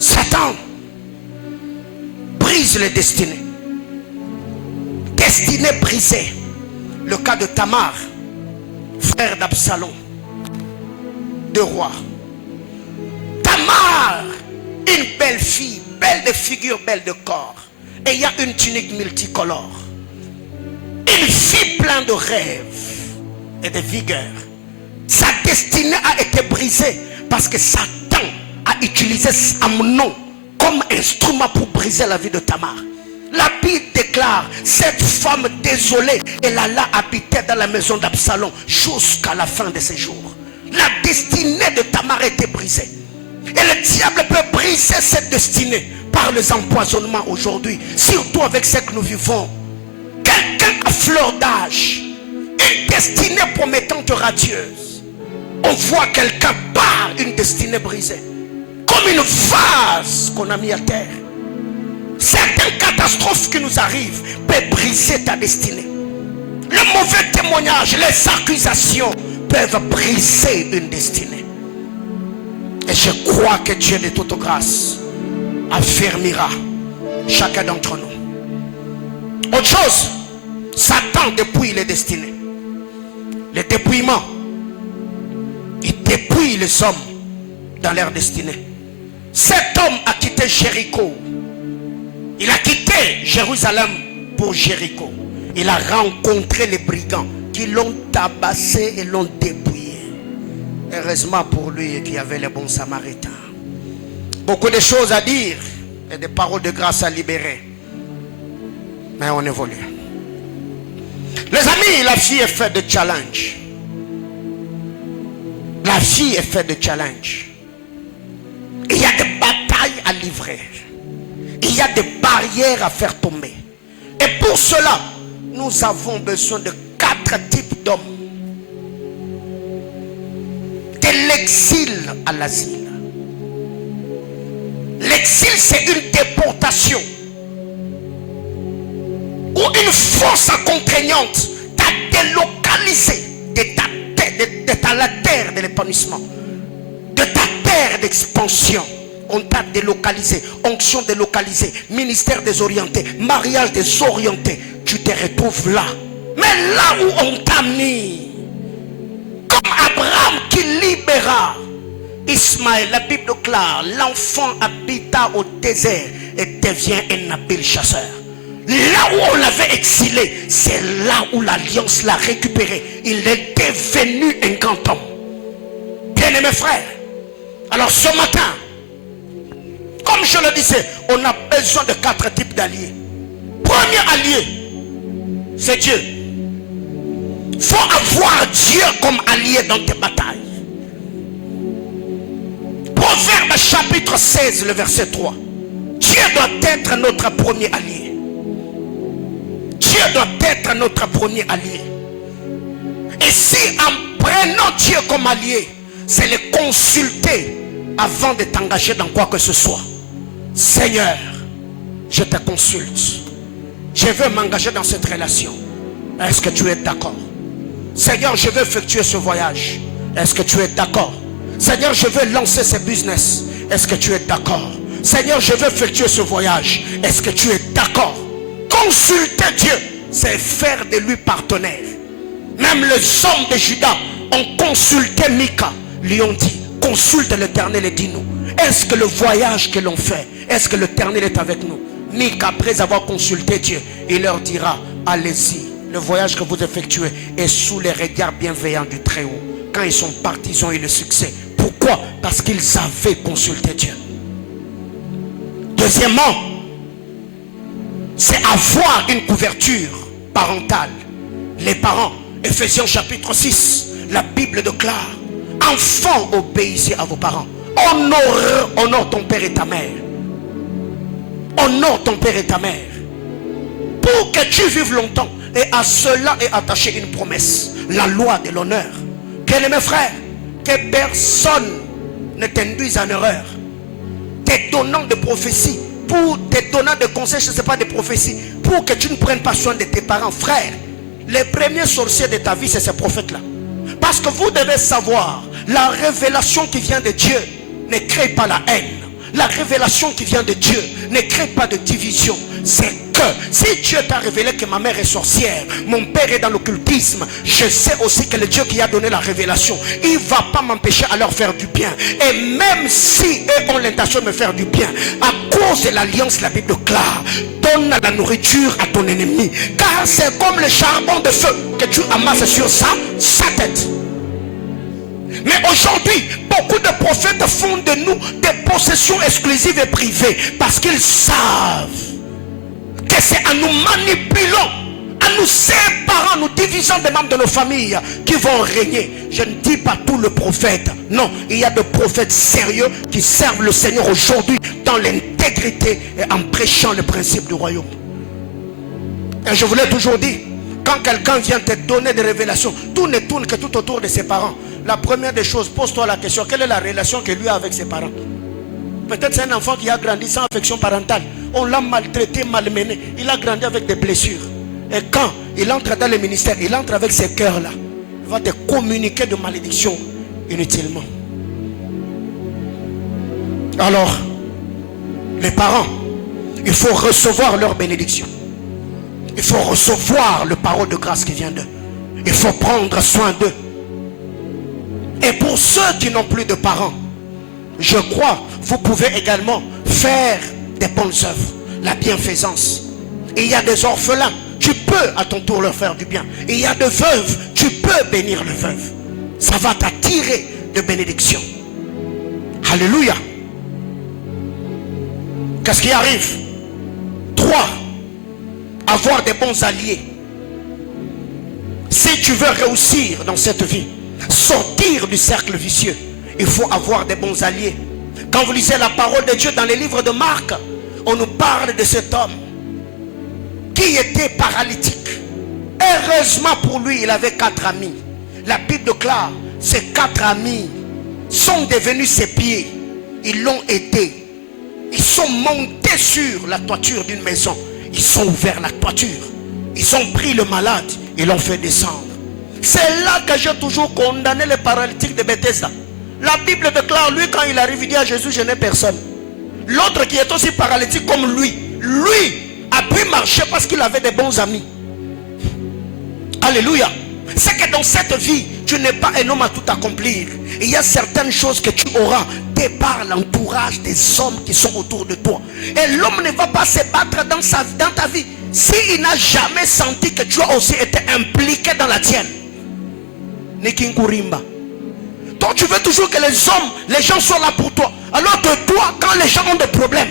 Satan brise les destinées. Destinée brisée. Le cas de Tamar, frère d'Absalom. 2 Rois. Tamar, une belle fille, belle de figure, belle de corps. Et il y a une tunique multicolore. Une fille pleine de rêves et de vigueur. Sa destinée a été brisée parce que Satan a utilisé Amnon comme instrument pour briser la vie de Tamar. La Bible déclare, cette femme désolée, elle alla habiter dans la maison d'Absalom jusqu'à la fin de ses jours. La destinée de Tamar était brisée. Et le diable peut briser cette destinée par les empoisonnements aujourd'hui, surtout avec ce que nous vivons. Quelqu'un à fleur d'âge, une destinée promettante radieuse. On voit quelqu'un par une destinée brisée, comme une vase qu'on a mis à terre. Certaines catastrophes qui nous arrivent peuvent briser ta destinée. Le mauvais témoignage, les accusations peuvent briser une destinée. Et je crois que Dieu de toute grâce affermira chacun d'entre nous. Autre chose, Satan dépouille les destinées. Le dépouillement, il dépouille les hommes dans leur destinée. Cet homme a quitté Jéricho. Il a quitté Jérusalem pour Jéricho. Il a rencontré les brigands qui l'ont tabassé et l'ont dépouillé. Heureusement pour lui qu'il y avait les bons samaritains. Beaucoup de choses à dire et des paroles de grâce à libérer. Mais on évolue. Les amis, la vie est faite de challenge. La vie est faite de challenge. Il y a des batailles à livrer. Il y a des barrières à faire tomber. Et pour cela, nous avons besoin de 4 types d'hommes. De l'exil à l'asile. L'exil, c'est une déportation ou une force contraignante t'a délocalisé de la terre de l'épanouissement, de ta terre d'expansion. On t'a délocalisé, onction délocalisée, ministère désorienté, mariage désorienté. Tu te retrouves là. Mais là où on t'a mis, comme Abraham qui libéra Ismaël, la Bible déclare, l'enfant habita au désert et devient un habile chasseur. Là où on l'avait exilé, c'est là où l'alliance l'a récupéré. Il est devenu un grand homme. Bien-aimés frères, alors ce matin, comme je le disais, on a besoin de 4 types d'alliés. Premier allié, c'est Dieu. Il faut avoir Dieu comme allié dans tes batailles. Proverbe chapitre 16, le verset 3. Dieu doit être notre premier allié. Dieu doit être notre premier allié. Et si en prenant Dieu comme allié, c'est le consulter avant de t'engager dans quoi que ce soit. Seigneur, je te consulte. Je veux m'engager dans cette relation. Est-ce que tu es d'accord? Seigneur, je veux effectuer ce voyage. Est-ce que tu es d'accord? Seigneur, je veux lancer ce business. Est-ce que tu es d'accord? Seigneur, je veux effectuer ce voyage. Est-ce que tu es d'accord? Consulter Dieu, c'est faire de lui partenaire. Même les hommes de Juda ont consulté Mika. Lui ont dit, consulte l'Éternel et dis-nous. Est-ce que le voyage que l'on fait, est-ce que l'Éternel est avec nous? Mika, après avoir consulté Dieu, il leur dira, allez-y. Le voyage que vous effectuez est sous les regards bienveillants du Très-Haut. Quand ils sont partis, ils ont eu le succès. Pourquoi? Parce qu'ils avaient consulté Dieu. Deuxièmement, c'est avoir une couverture parentale. Les parents, Ephésiens chapitre 6, la Bible déclare, enfants, obéissez à vos parents. Honore ton père et ta mère. Honore ton père et ta mère. Pour que tu vives longtemps. Et à cela est attachée une promesse. La loi de l'honneur. Bien-aimés frères, que personne ne t'induise en erreur. Te donnant de prophéties, pour te donnant de conseils, je ne sais pas, de prophéties, pour que tu ne prennes pas soin de tes parents. Frères, les premiers sorciers de ta vie, c'est ces prophètes-là. Parce que vous devez savoir, la révélation qui vient de Dieu ne crée pas la haine. La révélation qui vient de Dieu ne crée pas de division. C'est que si Dieu t'a révélé que ma mère est sorcière, mon père est dans l'occultisme, je sais aussi que le Dieu qui a donné la révélation, il ne va pas m'empêcher à leur faire du bien. Et même si eux ont l'intention de me faire du bien, à cause de l'alliance, la Bible déclare, donne la nourriture à ton ennemi. Car c'est comme le charbon de feu que tu amasses sur sa tête. Mais aujourd'hui, beaucoup de prophètes font de nous des possessions exclusives et privées parce qu'ils savent que c'est en nous manipulant, en nous séparant, nous divisant des membres de nos familles qui vont régner. Je ne dis pas tous les prophètes. Non, il y a des prophètes sérieux qui servent le Seigneur aujourd'hui dans l'intégrité et en prêchant le principe du royaume. Et je vous l'ai toujours dit, quand quelqu'un vient te donner des révélations, tout ne tourne que tout autour de ses parents. La première des choses, pose-toi la question, quelle est la relation que lui a avec ses parents? Peut-être c'est un enfant qui a grandi sans affection parentale. On l'a maltraité, malmené. Il a grandi avec des blessures. Et quand il entre dans le ministère, il entre avec ces cœurs-là. Il va te communiquer de malédiction inutilement. Alors, les parents, il faut recevoir leur bénédiction. Il faut recevoir le parole de grâce qui vient d'eux. Il faut prendre soin d'eux. Et pour ceux qui n'ont plus de parents, je crois, vous pouvez également faire des bonnes œuvres, la bienfaisance. Et il y a des orphelins, tu peux à ton tour leur faire du bien. Et il y a des veuves, tu peux bénir les veuves. Ça va t'attirer de bénédiction. Alléluia. Qu'est-ce qui arrive? 3. Avoir des bons alliés. Si tu veux réussir dans cette vie, sortir du cercle vicieux, il faut avoir des bons alliés. Quand vous lisez la parole de Dieu dans les livres de Marc, on nous parle de cet homme qui était paralytique. Heureusement pour lui, il avait 4 amis. La Bible déclare, ces 4 amis sont devenus ses pieds. Ils l'ont aidé. Ils sont montés sur la toiture d'une maison. Ils ont ouvert la toiture. Ils ont pris le malade et l'ont fait descendre. C'est là que j'ai toujours condamné les paralytiques de Bethesda. La Bible déclare, lui, quand il arrive, il dit à Jésus, je n'ai personne. L'autre qui est aussi paralytique comme lui a pu marcher parce qu'il avait des bons amis. Alléluia. C'est que dans cette vie, tu n'es pas un homme à tout accomplir. Il y a certaines choses que tu auras de par l'entourage des hommes qui sont autour de toi. Et l'homme ne va pas se battre dans ta vie s'il n'a jamais senti que tu as aussi été impliqué dans la tienne. Nikinkurimba. Toi, tu veux toujours que les gens soient là pour toi. Alors que toi, quand les gens ont des problèmes,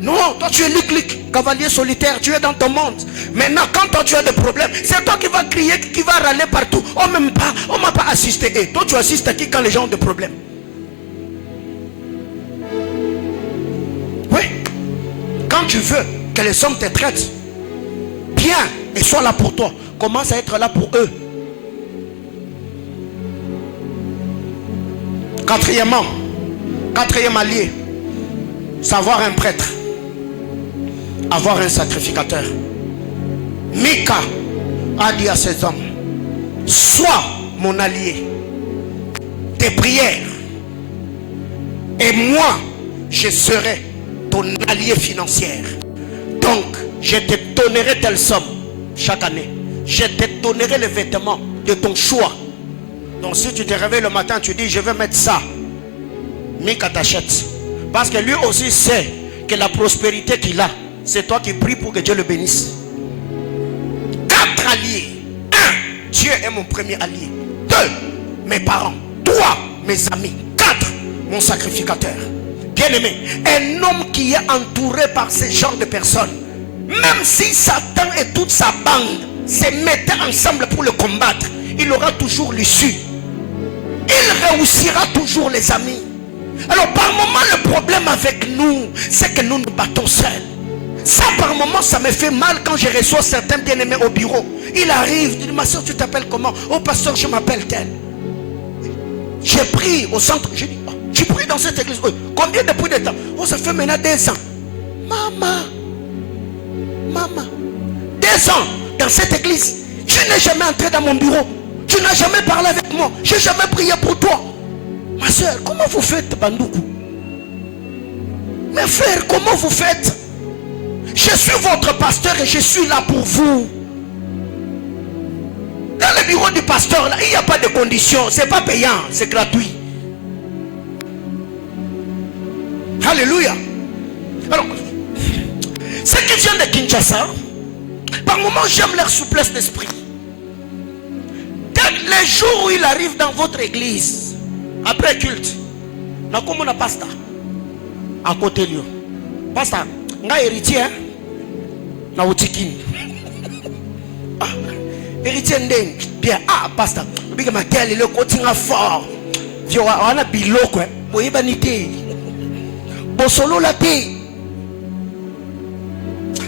non, toi tu es Luc, cavalier solitaire, tu es dans ton monde. Maintenant, quand toi tu as des problèmes, c'est toi qui vas crier, qui va râler partout. On m'a pas assisté. Et toi tu assistes à qui quand les gens ont des problèmes? Oui. Quand tu veux que les hommes te traitent bien et soient là pour toi, commence à être là pour eux. Quatrième allié, savoir un prêtre, avoir un sacrificateur. Mika a dit à ses hommes, sois mon allié, tes prières, et moi je serai ton allié financier. Donc je te donnerai telle somme chaque année, je te donnerai les vêtements de ton choix. Donc si tu te réveilles le matin, tu dis je vais mettre ça, Mika t'achète. Parce que lui aussi sait que la prospérité qu'il a, c'est toi qui pries pour que Dieu le bénisse. 4 alliés. 1, Dieu est mon premier allié. 2, mes parents. 3, mes amis. 4, mon sacrificateur. Bien aimé, un homme qui est entouré par ce genre de personnes, même si Satan et toute sa bande se mettaient ensemble pour le combattre, il aura toujours l'issue. Il réussira toujours, les amis. Alors par moment, le problème avec nous, c'est que nous nous battons seuls. Ça par moment, ça me fait mal quand je reçois certains bien-aimés au bureau. Il arrive, il dit, ma soeur, tu t'appelles comment? Oh pasteur, je m'appelle tel. J'ai pris au centre, j'ai dit, oh, tu pries dans cette église? Oh, combien depuis de temps? Oh, ça fait maintenant 2 ans. Maman, 2 ans dans cette église. Tu n'es jamais entré dans mon bureau. Tu n'as jamais parlé avec moi. Je n'ai jamais prié pour toi. Ma soeur, comment vous faites, Bandoukou? Mes frères, comment vous faites? Je suis votre pasteur et je suis là pour vous. Dans le bureau du pasteur, là, il n'y a pas de conditions. Ce n'est pas payant, c'est gratuit. Alléluia. Alors, ceux qui viennent de Kinshasa, par moments, j'aime leur souplesse d'esprit. Dès les jours où il arrive dans votre église, après culte, na comme on pasta à côté de lui. Pasta, nga héritier, Na utikini. Ah, héritier ndeng. Bien, ah, pasteur. Bika makele le kotinga fort. Vio wana biloko, boyeba nite. Bosolo la te.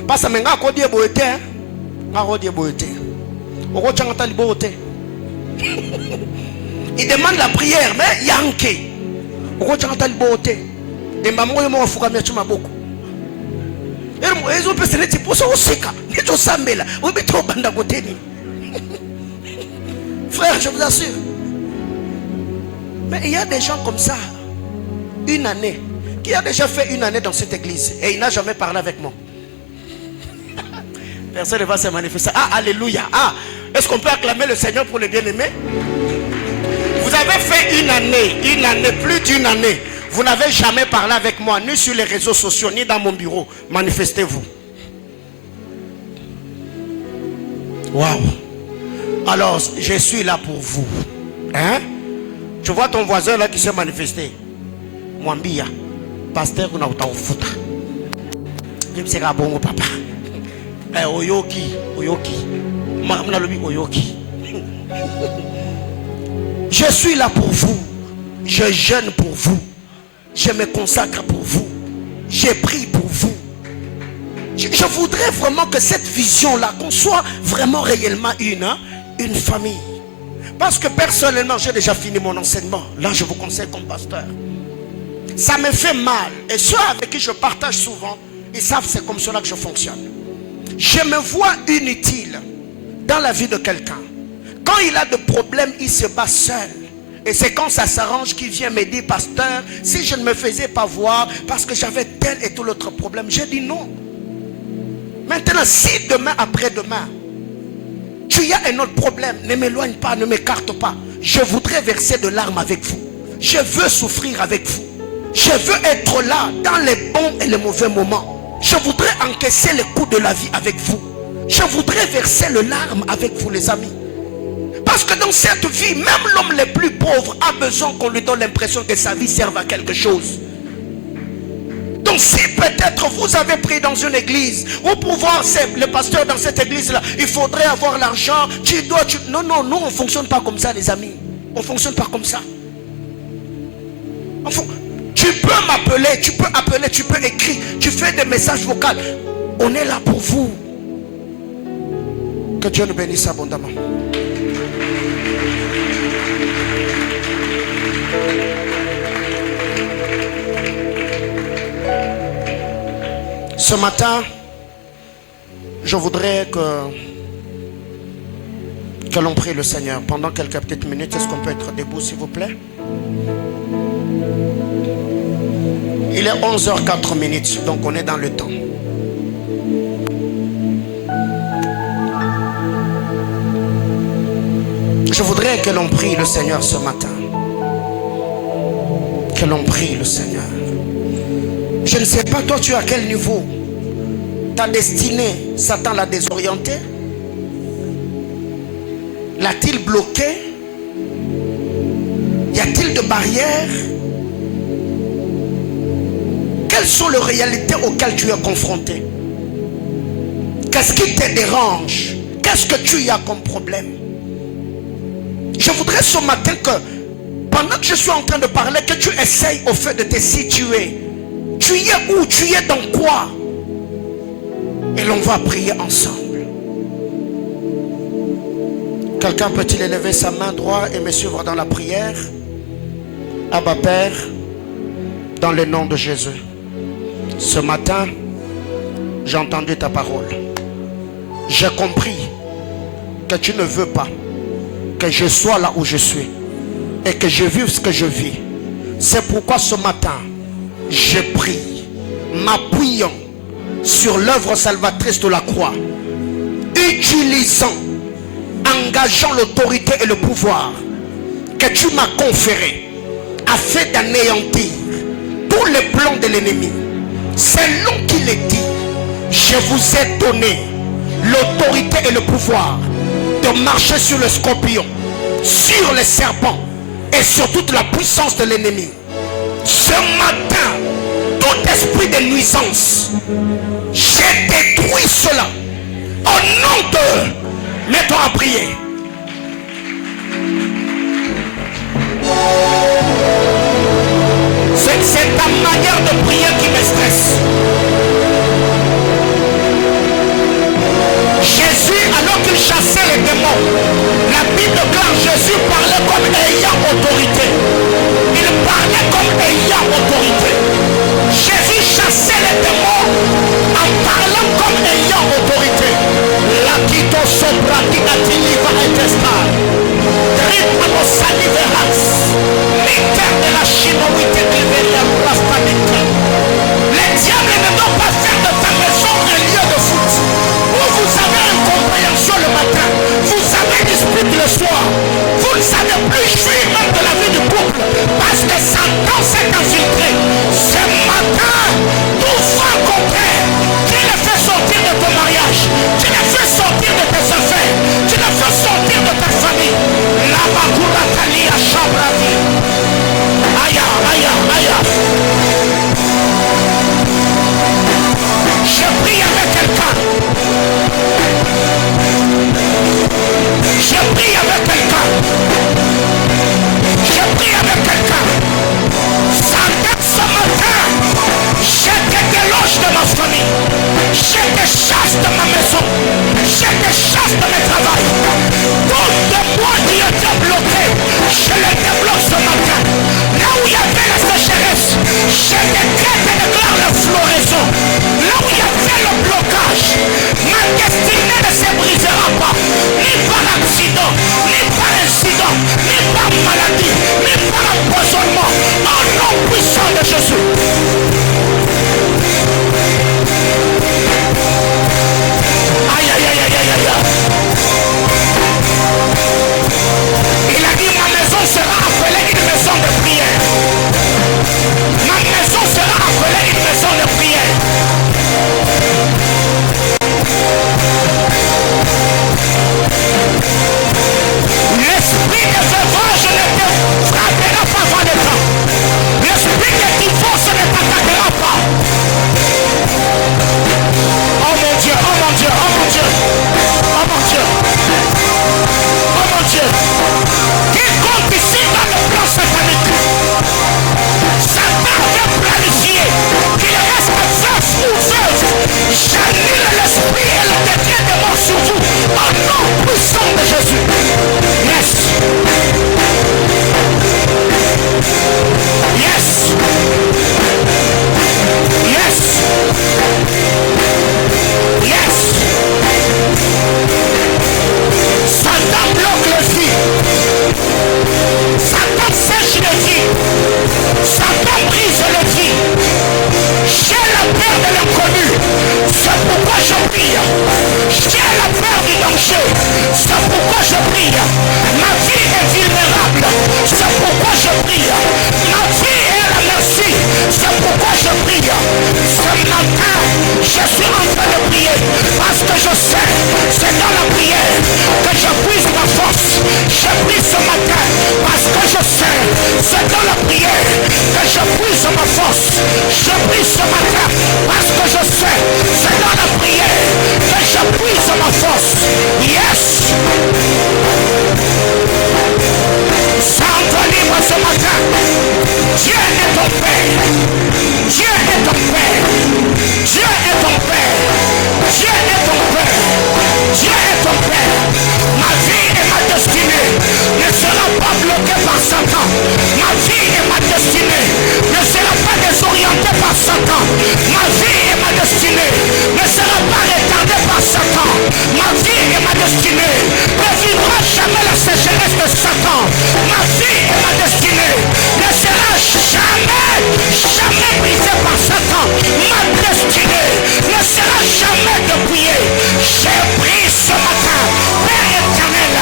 Pasteur menga ko die boete. Nga die boete. Oko changata libote. Il demande la prière, mais yanke. Oko changata libote. Demba mo mo fuka me chuma boko. Ezo pese neti poso oseka. Neto sambela. Obeto banda koteni. Frère, je vous assure. Mais il y a des gens comme ça. Une année. Qui a déjà fait une année dans cette église. Et il n'a jamais parlé avec moi. Personne ne va se manifester. Ah, alléluia. Ah, est-ce qu'on peut acclamer le Seigneur pour le bien-aimé? Vous avez fait une année, plus d'une année. Vous n'avez jamais parlé avec moi, ni sur les réseaux sociaux, ni dans mon bureau. Manifestez-vous. Waouh. Alors, je suis là pour vous. Hein? Tu vois ton voisin là qui s'est manifesté. Mwambia, pasteur, on a autant de foot. Je me suis dit, bon, papa. Oyoki. Oyoki. Je suis là pour vous. Je jeûne pour vous. Je me consacre pour vous. Je prie pour vous. Je voudrais vraiment que cette vision-là, qu'on soit vraiment réellement une famille. Parce que personnellement, j'ai déjà fini mon enseignement. Là, je vous conseille comme pasteur. Ça me fait mal. Et ceux avec qui je partage souvent, ils savent c'est comme cela que je fonctionne. Je me vois inutile dans la vie de quelqu'un. Quand il a des problèmes, il se bat seul. Et c'est quand ça s'arrange qu'il vient me dire, pasteur, si je ne me faisais pas voir parce que j'avais tel et tout l'autre problème. J'ai dit non. Maintenant, si demain, après-demain, tu as un autre problème, ne m'éloigne pas, ne m'écarte pas. Je voudrais verser de larmes avec vous. Je veux souffrir avec vous. Je veux être là dans les bons et les mauvais moments. Je voudrais encaisser les coups de la vie avec vous. Je voudrais verser les larmes avec vous, les amis. Parce que dans cette vie, même l'homme le plus pauvre a besoin qu'on lui donne l'impression que sa vie serve à quelque chose. Donc si peut-être vous avez pris dans une église, ou pouvoir c'est le pasteur dans cette église-là, il faudrait avoir l'argent, Non, nous on ne fonctionne pas comme ça, les amis. On ne fonctionne pas comme ça. Tu peux m'appeler, tu peux appeler, tu peux écrire, tu fais des messages vocaux. On est là pour vous. Que Dieu nous bénisse abondamment. Ce matin, je voudrais que l'on prie le Seigneur pendant quelques petites minutes. Est-ce qu'on peut être debout, s'il vous plaît? Il est 11h04, donc on est dans le temps. Je voudrais que l'on prie le Seigneur ce matin. Que l'on prie le Seigneur. Je ne sais pas, toi, tu es à quel niveau? Ta destinée, Satan l'a désorientée? L'a-t-il bloqué? Y a-t-il de barrières? Quelles sont les réalités auxquelles tu es confronté? Qu'est-ce qui te dérange? Qu'est-ce que tu as comme problème? Je voudrais ce matin que, pendant que je suis en train de parler, que tu essayes au fait de te situer. Tu y es où? Tu y es dans quoi? Et l'on va prier ensemble. Quelqu'un peut-il élever sa main droite et me suivre dans la prière? Abba Père, dans le nom de Jésus. Ce matin, j'ai entendu ta parole. J'ai compris que tu ne veux pas que je sois là où je suis et que je vive ce que je vis. C'est pourquoi ce matin, je prie, m'appuyant sur l'œuvre salvatrice de la croix, utilisant, engageant l'autorité et le pouvoir que tu m'as conféré afin d'anéantir tous les plans de l'ennemi. Selon qu'il est dit, je vous ai donné l'autorité et le pouvoir de marcher sur le scorpion, sur les serpents et sur toute la puissance de l'ennemi. Ce matin, tout esprit de nuisance, J'ai détruit cela. Au nom de... Mettons à prier. C'est ta manière de prier qui me stresse. Jésus, alors qu'il chassait les démons, la Bible déclare Jésus parlait comme ayant autorité. Il parlait comme ayant autorité. Jésus chassait les démons en parlant comme ayant autorité. La quito sopra qui attiliva et testar. Ritmo lo saliveras. L'inter de la chinoïté qu'il veut la les diables ne doivent pas faire de ta maison un lieu de foot. Où vous avez une compréhension le matin, vous avez une dispute le soir. Vous ne savez plus jouir même de la vie du couple parce que Satan s'est infiltré. Ce matin, tout vent contraire, tu le fais sortir de ton mariage, tu le fais sortir de tes affaires, tu le fais sortir de ta famille. La bakura tali à chambre à vie. Aïe, aïe, aïe. Je prie avec quelqu'un. Je prie avec quelqu'un. Je prie avec quelqu'un. Satan, ce matin, je te déloge de ma famille. Je te chasse de ma maison. Je te chasse de mes travails. Tout de moi qui était bloqué, je le débloque ce matin. Là où il y avait la sécheresse, je décrète et déclare la floraison. Là où il y avait le blocage, ma destinée ne se brisera pas, ni par accident, ni par incident, ni par maladie, ni par empoisonnement, au nom puissant de Jésus. Aïe, aïe, aïe, aïe, aïe, aïe. Il a dit, ma maison sera appelée une maison de prière. Ma maison sera appelée une maison de prière. L'esprit de veuvage ne te frappera pas avant le temps. L'esprit de divorce ne t'attaquera pas. Oh mon Dieu, oh mon Dieu, oh mon Dieu, oh mon Dieu, oh mon Dieu. Quiconque ici dans le plan satanique, Satan veut planifier qu'il reste veuf ou veuve. J'annule l'esprit et le décret de mort sur vous au nom puissant de Jésus. Yes. Yes. Yes. Yes. Satan bloque le vie. Satan sèche le vie. Satan brise le vie. J'ai la peur de l'inconnu. C'est pourquoi je prie. J'ai la peur du danger. C'est pourquoi je prie. Ma vie est vulnérable. C'est pourquoi je prie. Ma vie est la merci. C'est pourquoi je prie. Ce matin, je suis en train de prier parce que je sais, c'est dans la prière que je puise ma force. Je prie ce matin parce que je sais, c'est dans la prière que je puise ma force. Je prie ce matin parce que je sais, c'est dans la prière que je puise ma force. Yes! Centre libre ce matin. Dieu est ton Père. Dieu est ton Père. Dieu est ton Père. Dieu est ton Père. Dieu est ton Père. Ma vie et ma destinée ne sera pas bloquée par Satan. Ma vie et ma destinée ne sera pas désorientée par Satan. Ma vie et ma destinée ne sera pas retardée par Satan. Ma vie et ma destinée ne vivra jamais la sécheresse de Satan. Ma vie et ma destinée ne sera jamais brisée par Satan. Ma destinée ne sera jamais dépouillée. J'ai pris ce matin, Père éternel,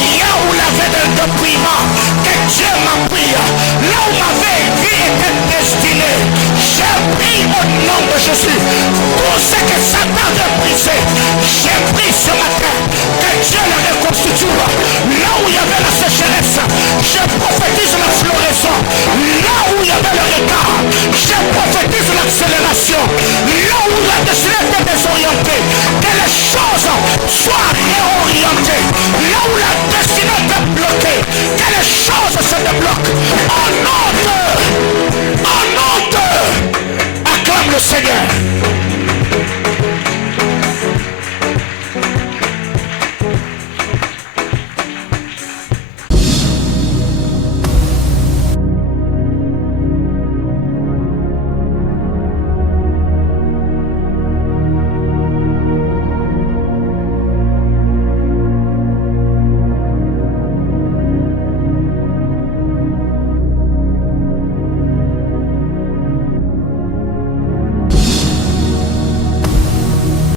il y a où la veille de dépouillement, que Dieu m'a pris, là où ma vie était destinée. J'ai pris au nom de Jésus tout ce que Satan veut briser. J'ai pris ce matin que Dieu le reconstitue. Là où il y avait la sécheresse, je prophétise la floraison. Là où il y avait le retard, je prophétise l'accélération. Là où la destinée était choses soient réorientées. Là où la destinée est bloquée, que les choses se débloquent. En nom de... Acclame le Seigneur.